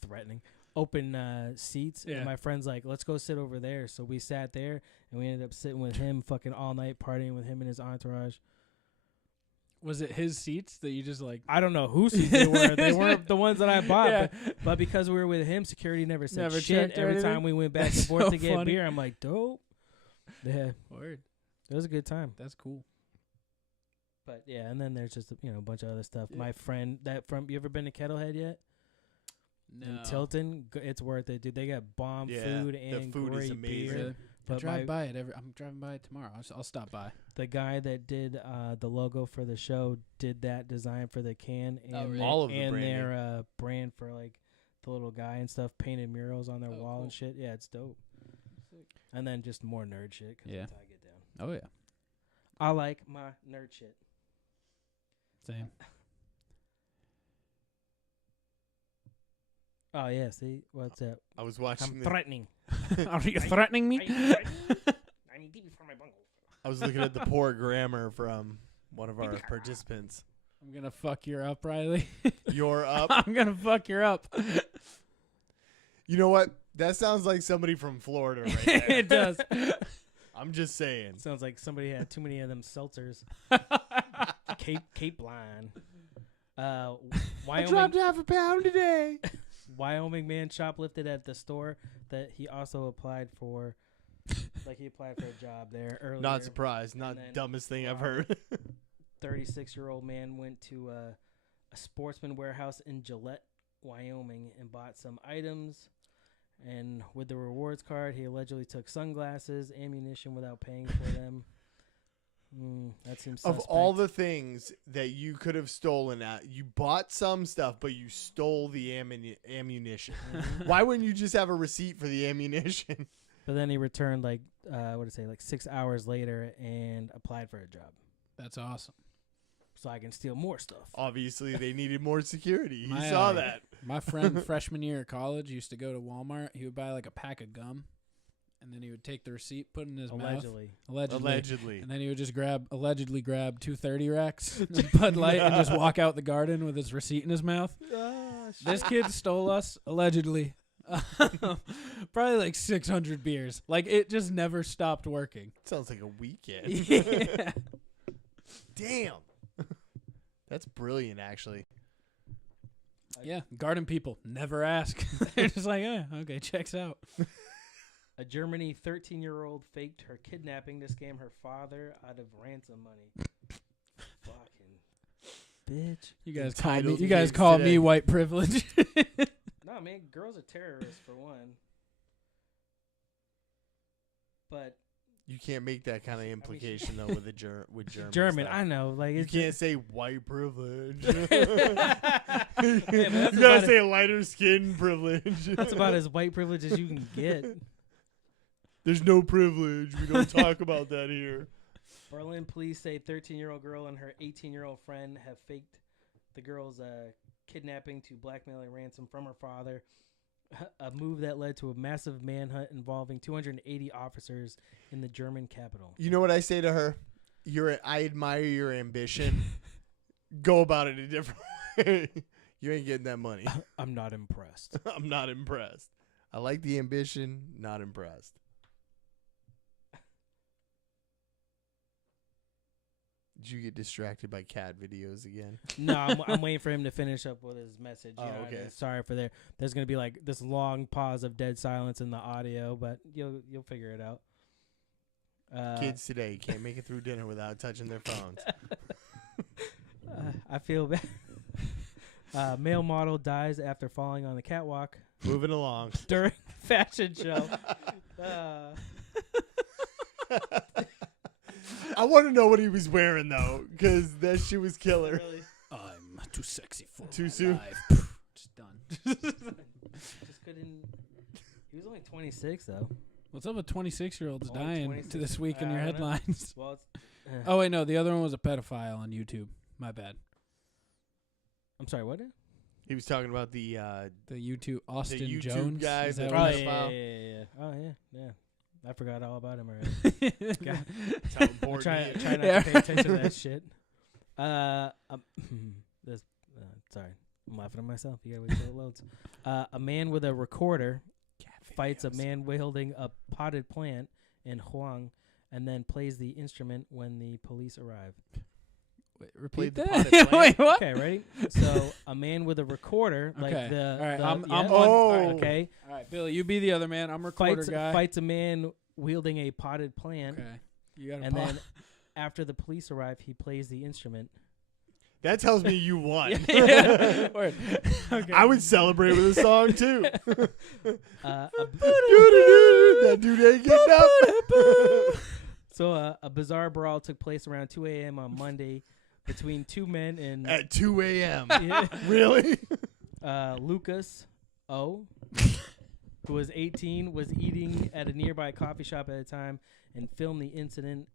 threatening open seats. Yeah. And my friend's like, "Let's go sit over there." So we sat there, and we ended up sitting with him, fucking all night, partying with him and his entourage. Was it his seats that you just like? I don't know whose seats they were. They weren't the ones that I bought, Yeah. but because we were with him, security never said Never shit. checked or Every anything? time we went back and That's forth so to get funny. beer, I'm like, dope. Yeah, Word. it was a good time. That's cool. But yeah, and then there's just a bunch of other stuff. Yeah. My friend you ever been to Kettlehead yet? No. In Tilton, it's worth it, dude. They got bomb food and the food great is amazing. beer. I But drive by it I'm driving by it tomorrow. I'll stop by. the guy that did the logo for the show did that design for the can and Oh, really? All of the and branding. their brand for like the little guy and stuff, painted murals on their Oh, wall cool. and shit. Yeah, it's dope. And then just more nerd shit. 'Cause Yeah. that's how I get down. Oh yeah. I like my nerd shit. Same. Oh yeah, see what's that? I was watching. I'm threatening. Are you threatening me? I need TV for my bungle. I was looking at the poor grammar from one of our participants. I'm gonna fuck you up, Riley. You're up. I'm gonna fuck you up. You know what? That sounds like somebody from Florida right there. It does. I'm just saying. Sounds like somebody had too many of them seltzers. Cape line. I Wyoming. dropped half a pound today. Wyoming man shoplifted at the store that he also applied for. Like he applied for a job there earlier. Not surprised. Not then dumbest thing I've robbed. heard. 36-year-old man went to a Sportsman warehouse in Gillette, Wyoming, and bought some items. And with the rewards card, he allegedly took sunglasses, ammunition without paying for them. That seems Of suspect. all the things that you could have stolen at, you bought some stuff, but you stole the ammunition. Why wouldn't you just have a receipt for the ammunition? But then he returned like 6 hours later and applied for a job. That's awesome. So I can steal more stuff. Obviously, they needed more security. He My, saw that. My friend freshman year of college used to go to Walmart. He would buy like a pack of gum, and then he would take the receipt, put it in his mouth. Allegedly. And then he would just allegedly grab 230 racks of Bud Light and just walk out the garden with his receipt in his mouth. This kid stole us, allegedly. Probably like 600 beers. Like it just never stopped working. Sounds like a weekend. Yeah. Damn. That's brilliant, actually. Yeah, garden people never ask. They're just like, okay, checks out. A Germany 13-year-old faked her kidnapping to scam her father out of ransom money. Fucking bitch. You guys Entitled call me. You guys kids call today. me white privilege. No, man, girls are terrorists for one. But You can't make that kind of implication though with with German. German, stuff. I know, like You it's can't say white privilege. but You that's gotta about say lighter skin privilege. that's about as white privilege as you can get. There's no privilege. We don't talk about that here. Berlin police say 13-year-old girl and her 18-year-old friend have faked the girl's kidnapping to blackmail a ransom from her father. A move that led to a massive manhunt involving 280 officers in the German capital. You know what I say to her? I admire your ambition. Go about it a different way. You ain't getting that money. I'm not impressed. I'm not impressed. I like the ambition, not impressed. Did you get distracted by cat videos again? No, I'm waiting for him to finish up with his message. Oh, okay. Sorry for there's gonna be like this long pause of dead silence in the audio, but you'll figure it out. Kids today can't make it through dinner without touching their phones. I feel bad. Male model dies after falling on the catwalk Moving along. during fashion show. I want to know what he was wearing though, because that shit was killer. Really, I'm too sexy for Too my soon? life. Just done. just couldn't. He was only 26 though. What's up with 26-year-olds Only dying 26. to this week in your I don't know. headlines? Well, it's, Oh wait, no, the other one was a pedophile on YouTube. My bad. I'm sorry. What? He was talking about the The YouTube Austin YouTube Jones guy Is that that Oh what was- yeah, pedophile. yeah. Oh yeah. I forgot all about him already. it- God. That's how important try he is. not Yeah. to pay attention to that shit. This, sorry, I'm laughing at myself. You gotta wait till it loads. A man with a recorder fights a man wielding a potted plant in Huang, and then plays the instrument when the police arrive. Wait, Played repeat the that. potted plant? Wait, what? Okay, ready? So a man with a recorder, like Okay. the, All right, the I'm yeah, on. Oh. All right, okay, All right, Billy, you be the other man. I'm recorder guy. fights a man wielding a potted plant, Okay, you got and then after the police arrive, he plays the instrument. That tells me you won. Yeah. Word. Okay. I would celebrate with a song too. A That dude ain't getting up. So a bizarre brawl took place around 2 a.m. on Monday between two men in At 2 a.m. Yeah. Really? Lucas O, who was 18, was eating at a nearby coffee shop at the time and filmed the incident.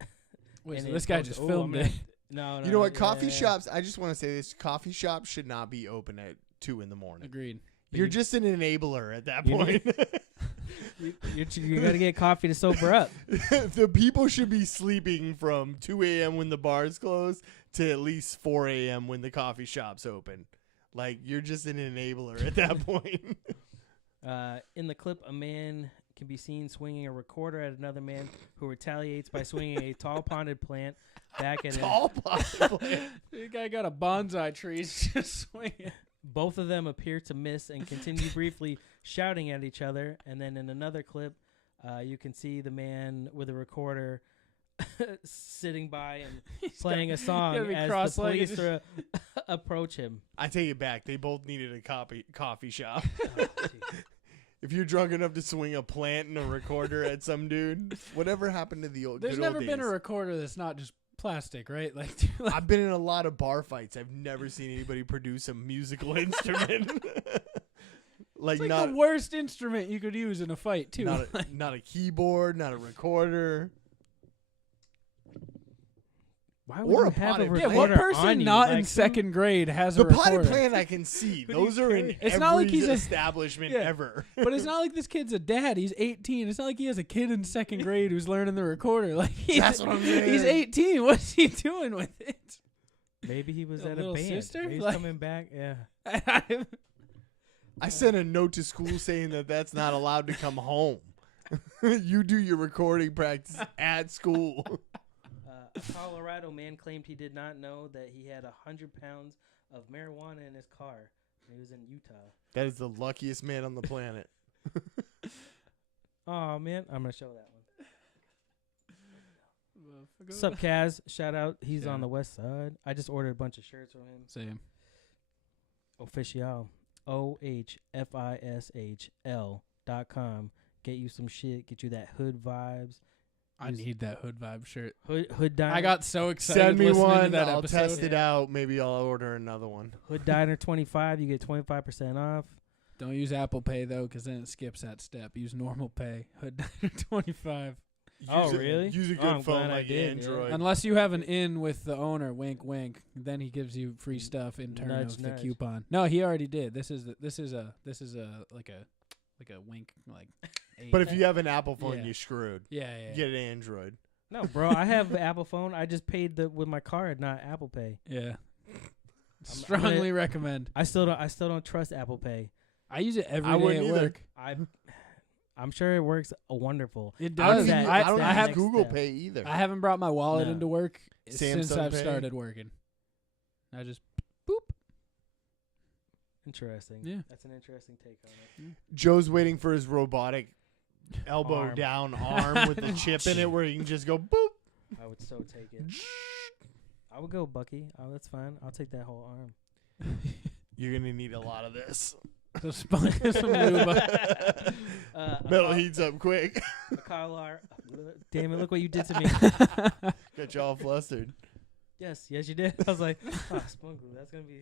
Wait, and so it this guy posted- just I'm filmed gonna- it. No, You know what? yeah, Coffee yeah. shops, I just want to say this. Coffee shops should not be open at 2 in the morning. Agreed. You're just an enabler at that You point. You got to get coffee to sober up. The people should be sleeping from 2 a.m. when the bars close to at least 4 a.m. when the coffee shop's open. Like, you're just an enabler at that point. In the clip, a man can be seen swinging a recorder at another man who retaliates by swinging a tall potted plant back at him. Tall possibly. The guy got a bonsai tree. He's just swinging. Both of them appear to miss and continue briefly shouting at each other. And then in another clip, you can see the man with a recorder sitting by and playing a song gotta be as the cross-legged. police approach him. I take it back. They both needed a coffee shop. Oh, geez. If you're drunk enough to swing a plant and a recorder at some dude, whatever happened to the old There's good never old been a days? recorder that's not just plastic, right? Like I've been in a lot of bar fights. I've never seen anybody produce a musical instrument. Like, it's like not the worst instrument you could use in a fight, too. not a keyboard, not a recorder. Why Or would a you have a potted recorder yeah, what on person you? not Like, in second grade has The a recorder? potted plant I can see. Who do you Those are in carry? It's every not like he's a- establishment Yeah. ever. But it's not like this kid's a dad. He's 18. It's not like he has a kid in second grade who's learning the recorder. Like That's what I'm saying. He's 18. What's he doing with it? Maybe he was A at a little band. sister? Maybe he's Like- coming back. Yeah. I sent a note to school saying that that's not allowed to come home. You do your recording practice at school. A Colorado man claimed he did not know that he had 100 pounds of marijuana in his car. He was in Utah. That is the luckiest man on the planet. Oh man, I'm gonna show that one. Sup, Kaz? Shout out. He's Shout on out. the west side. I just ordered a bunch of shirts from him. Same. Official. OHFISHL.com. Get you some shit. Get you that hood vibes. I need that hood vibe shirt. Hood Diner. I got so excited Send me listening to one. that I'll episode. test it out. Maybe I'll order another one. Hood Diner 25. You get 25% off. Don't use Apple Pay though, because then it skips that step. Use normal pay. Hood Diner 25. Oh, Use a- really? Use a Oh, good I'm phone glad I like did, yeah. Android. Unless you have an in with the owner, wink, wink. Then he gives you free stuff in turn Nudge, of the nudge. coupon. No, he already did. This is a like a wink like. But if you have an Apple phone, Yeah. you're screwed. yeah. Get an Android. No, bro. I have an Apple phone. I just paid with my card, not Apple Pay. Yeah. I'm Strongly recommend. I still don't trust Apple Pay. I use it every I day wouldn't at either. work. I'm sure it works wonderful. It I don't, does. even, that- I don't that have next Google step. Pay either. I haven't brought my wallet No. into work since Samsung I've Pay? started working. I just Interesting. Yeah. That's an interesting take on it. Joe's waiting for his robotic elbow Arm. down arm with the chip in it where he can just go boop. I would so take it. I would go Bucky. Oh, that's fine. I'll take that whole arm. You're going to need a lot of this. so spunk some lube up. Metal heats up quick. Damn it! Look what you did to me. Got you all flustered. Yes, you did. I was like, oh, spunk glue. That's gonna be.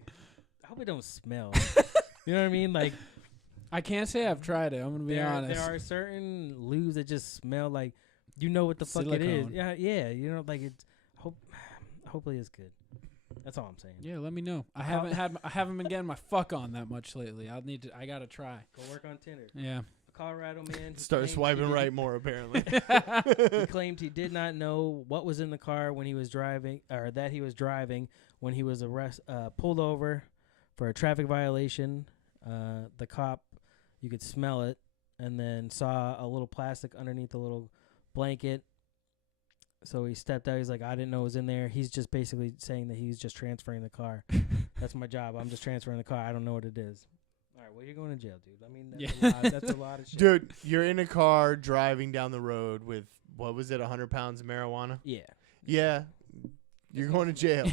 I hope it don't smell. You know what I mean? Like, I can't say I've tried it. I'm gonna be honest. there are certain lubes that just smell like, you know what the fuck it is. Silicone. Yeah. You know, like it's. Hopefully it's good. That's all I'm saying. Yeah, let me know. I haven't been getting my fuck on that much lately. I gotta try. Go work on Tinder. Yeah. A Colorado man. who Start claimed swiping he right more, apparently. He claimed he did not know what was in the car when he was driving, or that he was driving when he was pulled over for a traffic violation. The cop, you could smell it, and then saw a little plastic underneath a little blanket. So he stepped out. He's like, I didn't know it was in there. He's just basically saying that he's just transferring the car. That's my job. I'm just transferring the car. I don't know what it is. All right, well, you're going to jail, dude. I mean, that's a lot of shit. Dude, you're in a car driving down the road with, what was it, 100 pounds of marijuana? Yeah. Yeah. You're going to jail.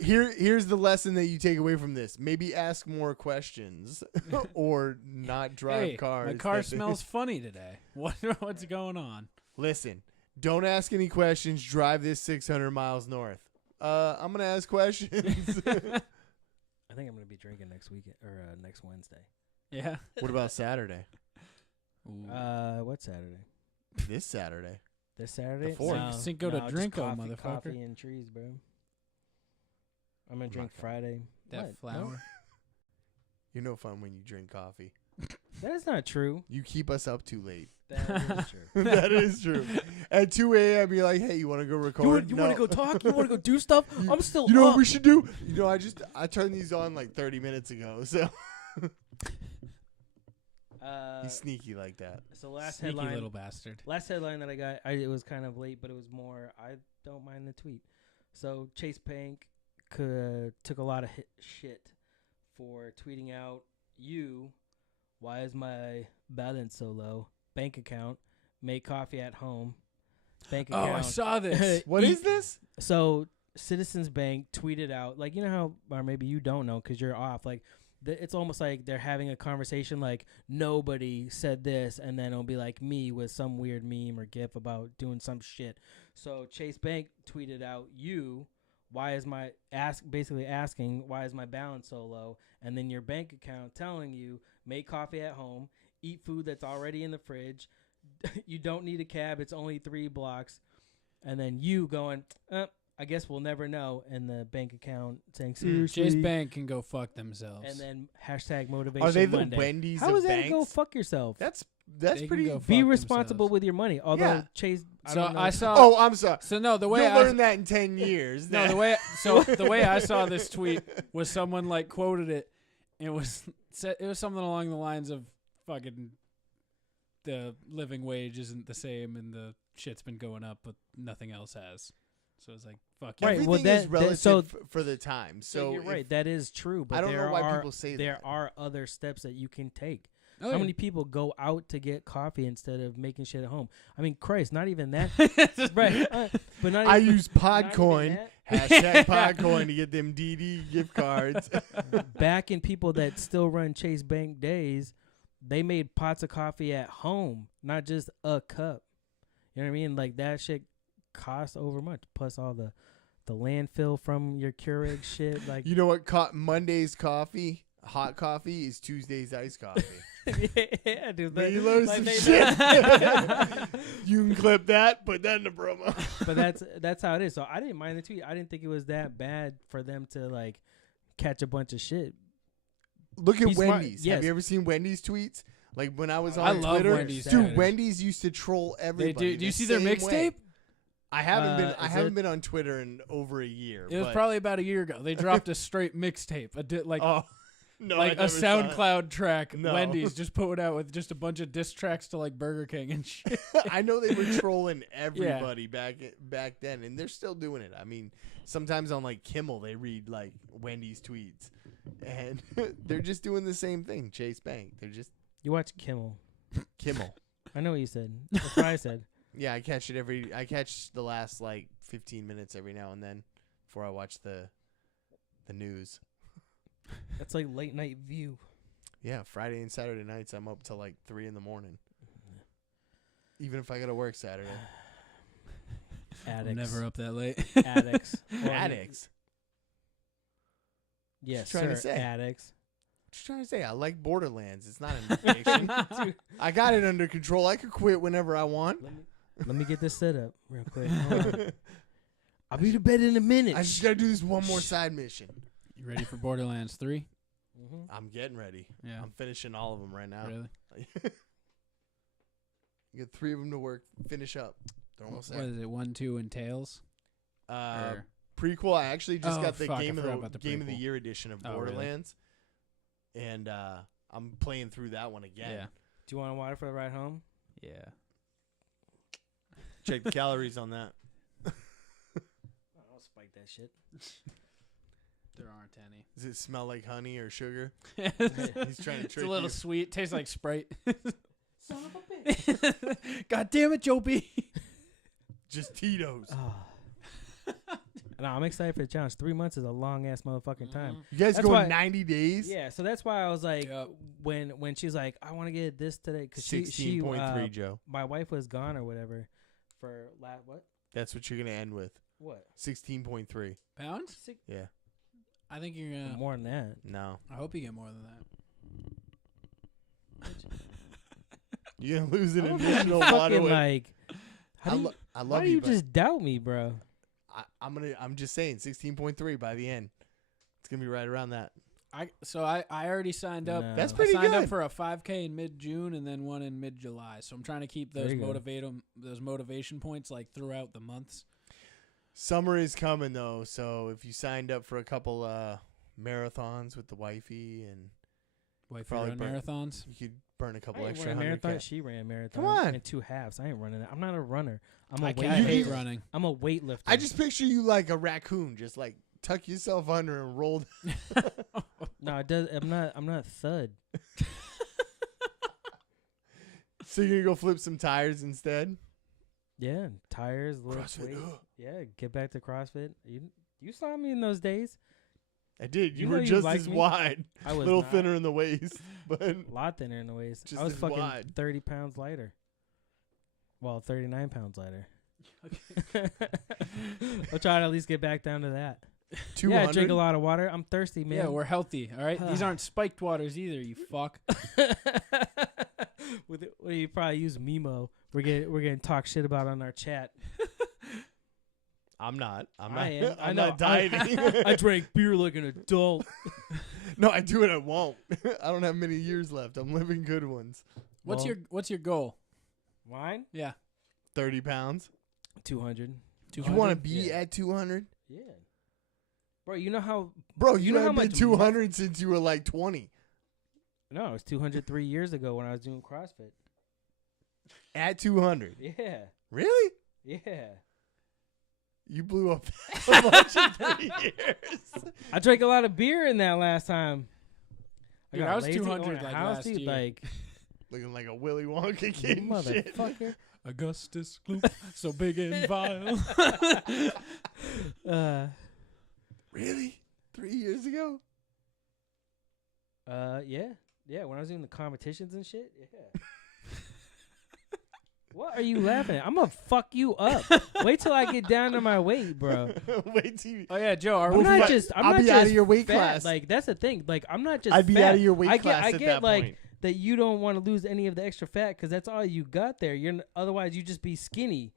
Here's the lesson that you take away from this. Maybe ask more questions or not drive Hey, cars. my car that- smells funny today. What's going on? Listen, don't ask any questions. Drive this 600 miles north. I'm going to ask questions. I think I'm going to be drinking next weekend or next Wednesday. Yeah. What about Saturday? What Saturday? This Saturday. This Saturday? fourth. No, Cinco de just Drinko, coffee, motherfucker. Coffee and trees, bro. I'm going to drink not coming. Friday. That What? flower. No? You're no fun when you drink coffee. That is not true. You keep us up too late. That is true. That is true. At 2 a.m., you're like, hey, you want to go record? You want to go talk? You want to go do stuff? I'm still You know up. what we should do? You know, I turned these on like 30 minutes ago, so he's sneaky like that. So last Sneaky headline. little bastard. Last headline that I got, it was kind of late, but it was more, I don't mind the tweet. So Chase Bank took a lot of shit for tweeting out, why is my balance so low? Bank account, make coffee at home. Bank Oh, account. I saw this. What is this? So Citizens Bank tweeted out, like, you know how, or maybe you don't know because you're off, like, it's almost like they're having a conversation like nobody said this, and then it'll be like me with some weird meme or gif about doing some shit. So Chase Bank tweeted out, basically asking why is my balance so low, and then your bank account telling you make coffee at home, eat food that's already in the fridge, you don't need a cab, it's only 3 blocks, and then you going, I guess we'll never know, and the bank account saying seriously. Chase Bank can go fuck themselves. And then hashtag motivation Are they the Monday. Wendy's How of is that banks? go fuck yourself? That's They can pretty. go Be fuck responsible themselves. with your money. Although Yeah. Chase, So don't know. I saw. Oh, I'm sorry. So no, the way You'll I learn that in 10 years. no the way I saw this tweet was someone like quoted it. It was it was something along the lines of fucking the living wage isn't the same and the shit's been going up, but nothing else has. So it's like, fuck you. Right, Everything well, is that- relative so- for the time. So you're if- right. That is true. But I don't there know why are, people say there that. are other steps that you can take. Oh, How yeah. many people go out to get coffee instead of making shit at home? I mean, Christ, not even that. Right. But not I even, use not even Podcoin, that. hashtag Podcoin to get them DD gift cards. Back in people that still run Chase Bank days, they made pots of coffee at home, not just a cup. You know what I mean? Like that shit costs over much. Plus all the landfill from your Keurig shit. Like You know what? Monday's coffee, hot coffee, is Tuesday's iced coffee. yeah, dude. But Like, you learn like some they- shit. You can clip that, put that in the promo. But that's how it is. So I didn't mind the tweet. I didn't think it was that bad for them to like catch a bunch of shit. Look at Be smart. Wendy's. Yes. Have you ever seen Wendy's tweets? Like when I was on I love Twitter, Wendy's dude. Twitters. Wendy's used to troll They everybody. do. Do you the see their same way. mixtape? I haven't been. I is haven't it- been on Twitter in over a year. It was but- probably about a year ago. They dropped a straight mixtape, Oh no, like I a never saw it. SoundCloud track. No. Wendy's just put it out with just a bunch of diss tracks to like Burger King and shit. I know they were trolling everybody back then, and they're still doing it. I mean, sometimes on like Kimmel, they read like Wendy's tweets, and they're just doing the same thing. Chase Bank, they're just You watch Kimmel. Kimmel. I know what you said. That's what I said. Yeah, I catch the last like 15 minutes every now and then before I watch the news. That's like late night view. Yeah, Friday and Saturday nights I'm up till like 3 a.m. Even if I gotta work Saturday. Addicts. I'm never up that late. Addicts. Or- Addicts. Yes, Trying to sir. say. Addicts. Just trying to say, I like Borderlands. It's not an addiction. I got it under control. I could quit whenever I want. Let me get this set up real quick. Hold on. I'll be to bed in a minute. I just gotta do this one more side mission. You ready for Borderlands 3? Mm-hmm. I'm getting ready. Yeah. I'm finishing all of them right now. Really? You got 3 of them to work. Finish up. They're almost What there. is it? 1, 2, and Tails? Or- Prequel. I actually just Oh, got the fuck, I game forgot of about the the game of the prequel. year edition of Oh, really? Borderlands, and I'm playing through that one again. Yeah. Do you want water for the ride home? Yeah. Check the calories on that. I'll spike that shit. There aren't any. Does it smell like honey or sugar? He's He's trying to It's trick a little you. sweet. Tastes like Sprite. Son of a bitch. God damn it, Joe B. Just Tito's. No, I'm excited for the challenge. 3 months is a long ass motherfucking time. You guys That's going why- 90 days? Yeah, so that's why I was like, Yep. when she's like, I want to get this today, because she 16.3, Joe. my wife was gone or whatever for what? That's what you're gonna end with. What? 16.3. Pounds? Yeah. I think you're gonna. More than that. No. I hope you get more than that. You're gonna lose an I'm additional fucking water weight. like, how I, do you, I why love do you, you but just doubt me, bro? I'm just saying 16.3 by the end. It's gonna be right around that. I already signed up. No. That's I pretty signed good. up for a 5K in mid-June and then one in mid-July. So I'm trying to keep There those you go. those motivation points like throughout the months. Summer is coming though, so if you signed up for a couple marathons with the wifey, and Wait for Probably run burn- marathons. you could burn a couple I ain't extra run a 100 marathon. cal- She ran a marathon. Come on. In 2 halves. I ain't running it. I'm not a runner. I'm a I weight. hate You- running. I'm a weightlifter. I just picture you like a raccoon, just like tuck yourself under and roll. no. It does. I'm not thud. So you're gonna go flip some tires instead? Yeah, tires, little CrossFit, weight. ugh. Yeah, get back to CrossFit. You saw me in those days. I did. You You were know you just like as me. wide, I a was little not. thinner in the waist, but A lot thinner in the waist. Just I was as fucking wide. 30 pounds lighter. Well, 39 pounds lighter. I'll try to at least get back down to that. 200. Yeah, I drink a lot of water. I'm thirsty, man. Yeah, we're healthy. All right, these aren't spiked waters either. You fuck. With it, well, you probably use Mimo. We're getting talk shit about on our chat. I'm not. I'm I not. am. I I'm know. not dieting. I drank beer like an adult. No, I do it. I won't. I don't have many years left. I'm living good ones. What's Well- your goal? Mine? Yeah, 30 pounds. 200. You want to be Yeah. at 200, Yeah. Bro, you know how bro? You You know how haven't been much 200 since you were like 20. No, it was 203 years ago when I was doing CrossFit. At 200. Yeah. Really? Yeah. You blew up that much in 3 years. I drank a lot of beer in that last time. Dude, got I was lazy 200 on the like house, last dude, year. like Looking like a Willy Wonka kid and shit. motherfucker. Augustus Gloop, so big and vile. Really? 3 years ago? Yeah, when I was doing the competitions and shit, yeah. What are you laughing at? I'm gonna fuck you up. Wait till I get down to my weight, bro. Wait till you. Oh yeah, Joe. Are I'm we not fi- just. I'm I'll not be just out of your weight fat. class. Like that's the thing. Like I'm not just. I'd be fat. out of your weight I class get at that like point. that. You don't want to lose any of the extra fat because that's all you got there. Otherwise you just be skinny.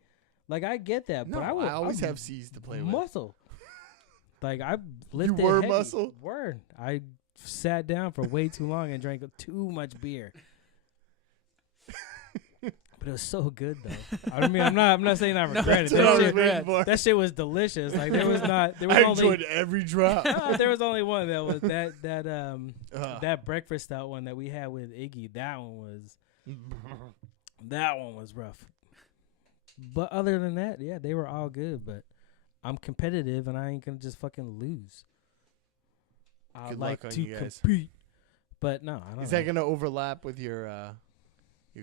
Like I get that, No, but I always I'm have C's to play with. muscle. Like I lifted. were heavy. muscle? Word. I sat down for way too long and drank too much beer. But it was so good though. I mean, I'm not saying I regret it. That's what I That was shit, waiting for. that shit was delicious. Like there was I only enjoyed every drop. there was only one that was that Ugh. that breakfast stout one that we had with Iggy. That one was rough. But other than that, yeah, they were all good. But I'm competitive and I ain't gonna just fucking lose. I Good like luck on to you guys. compete. But no, I don't Is know. that gonna overlap with your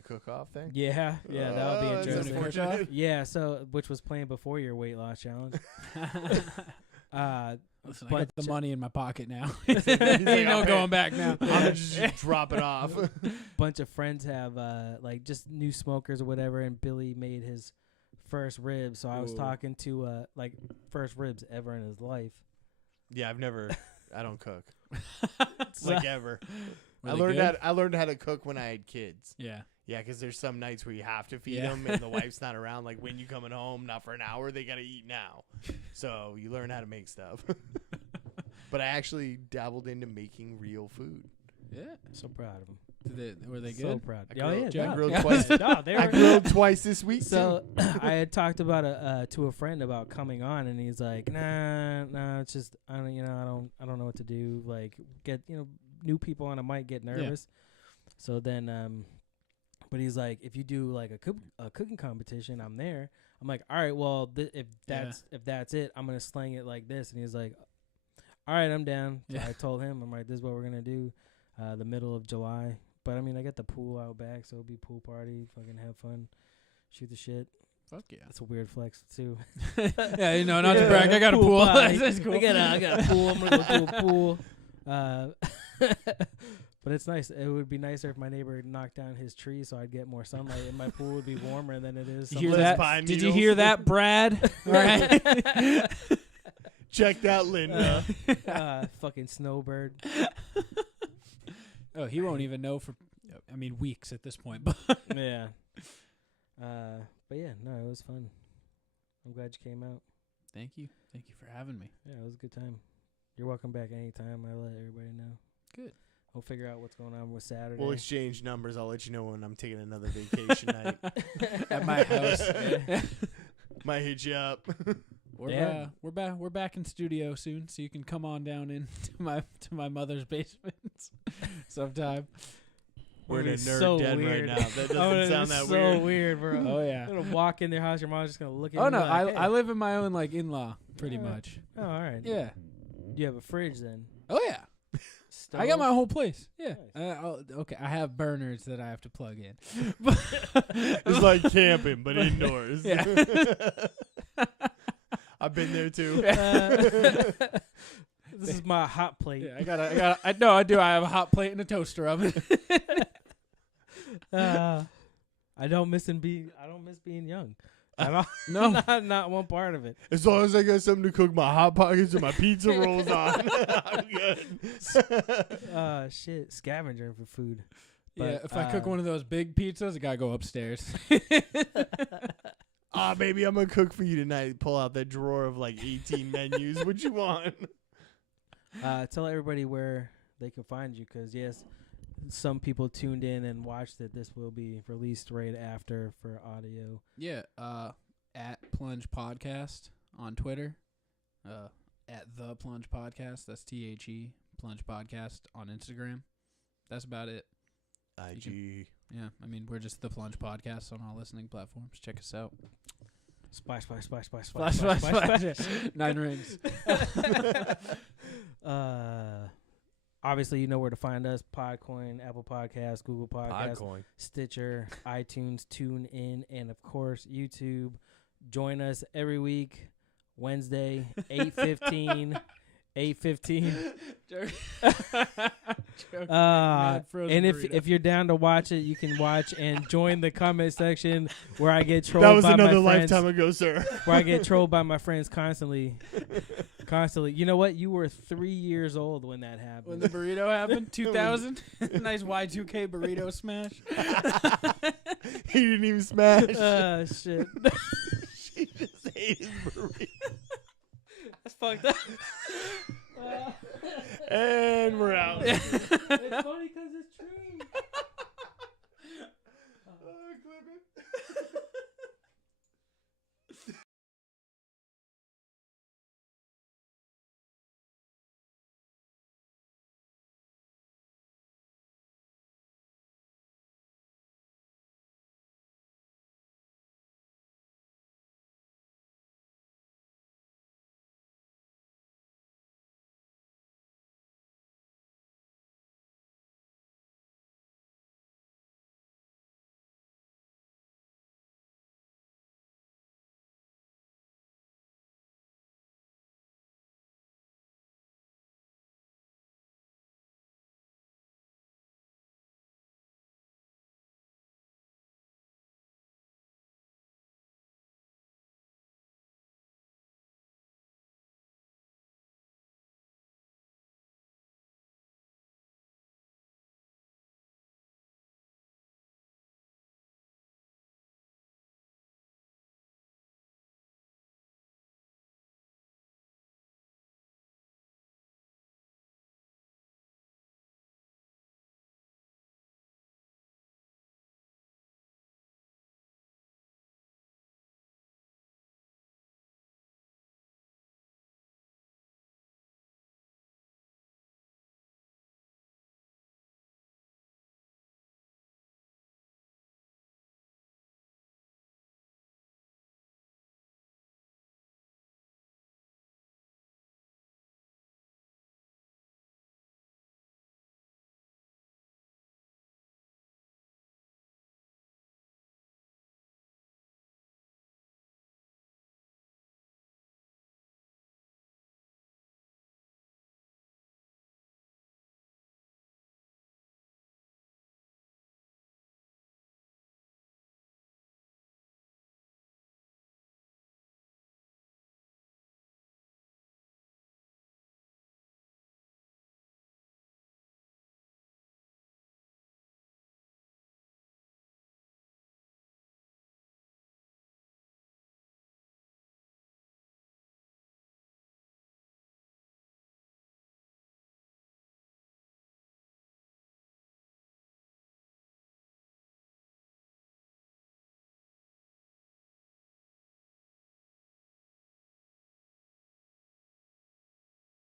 cook-off thing? Yeah, that would be That's interesting. unfortunate. Yeah, so which was playing before your weight loss challenge. Listen, I But got the money in my pocket now. He's like, Ain't no "I'll pay- going back now. I'm gonna just drop it off. bunch of friends have like just new smokers or whatever, and Billy made his first ribs. So I was Ooh. talking to like first ribs ever in his life. Yeah, I don't cook So- like ever. Were I they learned good? I learned how to cook when I had kids. Yeah. Yeah, because there's some nights where you have to feed Yeah. them and the wife's not around. Like when you coming home, not for an hour, they gotta eat now. So you learn how to make stuff. But I actually dabbled into making real food. Yeah. So proud of him. Were they So good? proud. I Oh grilled- yeah, I no. grilled Yeah. twice. No, they I were. grilled twice this week. So I had talked about to a friend about coming on, and he's like, "Nah, it's just I don't know what to do. Like get new people on, I might get nervous." So then, but he's like, "If you do like a cooking competition, I'm there." I'm like, "All right, well, if that's it, I'm gonna slang it like this." And he's like, "All right, I'm down." So Yeah. I told him, I'm like, "This is what we're gonna do, the middle of July." But I mean, I got the pool out back, so it'll be pool party, fucking have fun, shoot the shit. Fuck yeah. That's a weird flex too. Yeah, not to brag. I got a pool. party. That's cool. I got a pool. I'm gonna go to a pool. But it's nice. It would be nicer if my neighbor knocked down his tree so I'd get more sunlight and my pool would be warmer than it is. You hear Less that? pine Did you needles. hear that, Brad? All right. Check that, Linda. Fucking snowbird. Oh, he won't even know for, weeks at this point. But Yeah. But yeah, no, it was fun. I'm glad you came out. Thank you for having me. Yeah, it was a good time. You're welcome back anytime. I let everybody know. Good. We'll figure out what's going on with Saturday. We'll exchange numbers. I'll let you know when I'm taking another vacation night. At my house. Might hit you up. We're back in studio soon, so you can come on down into my mother's basement sometime. We're in a It's nerd so den weird. right now. That Oh, doesn't it's sound that so weird. weird, bro. Oh yeah. You're gonna walk in their house, your mom's just gonna look at Oh you no, like, I live in my own in-law pretty Yeah. much. Oh, all right. Yeah. You have a fridge then. Oh yeah. I Stove? got my whole place. Yeah. Nice. Okay. I have burners that I have to plug in. It's like camping, but indoors. Yeah. I've been there too. This is my hot plate. Yeah, I do. I have a hot plate and a toaster oven. I don't miss being young. At all. No. not one part of it. As long as I got something to cook my hot pockets and my pizza rolls on, I'm good. Shit, scavenging for food. Yeah, But, if I cook one of those big pizzas, I gotta go upstairs. Baby, I'm gonna cook for you tonight. Pull out that drawer of like 18 menus. What you want? Tell everybody where they can find you, because yes, some people tuned in and watched it. This will be released right after for audio. Yeah, at Plunge Podcast on Twitter. At the Plunge Podcast. That's THE Plunge Podcast on Instagram. That's about it. IG. Yeah, I mean, we're just the Plunge Podcast on all listening platforms. Check us out. Splash, splash, splash, splash, Splash, splash, splash, splash. splash. 9 rings. Obviously, you know where to find us: Podcoin, Apple Podcasts, Google Podcasts, Podcoin. Stitcher, iTunes, TuneIn, and of course YouTube. Join us every week, Wednesday, 8:15. 8:15. And if you're down to watch it, you can watch and join the comment section where I get trolled. That was by another my friends, lifetime ago, sir. where I get trolled by my friends constantly. You know what? You were 3 years old when that happened. When the burrito happened, 2000. Nice Y2K burrito smash. He didn't even smash. Shit. She just ate his burrito. That's fucked up. And we're out. It's funny because it's true.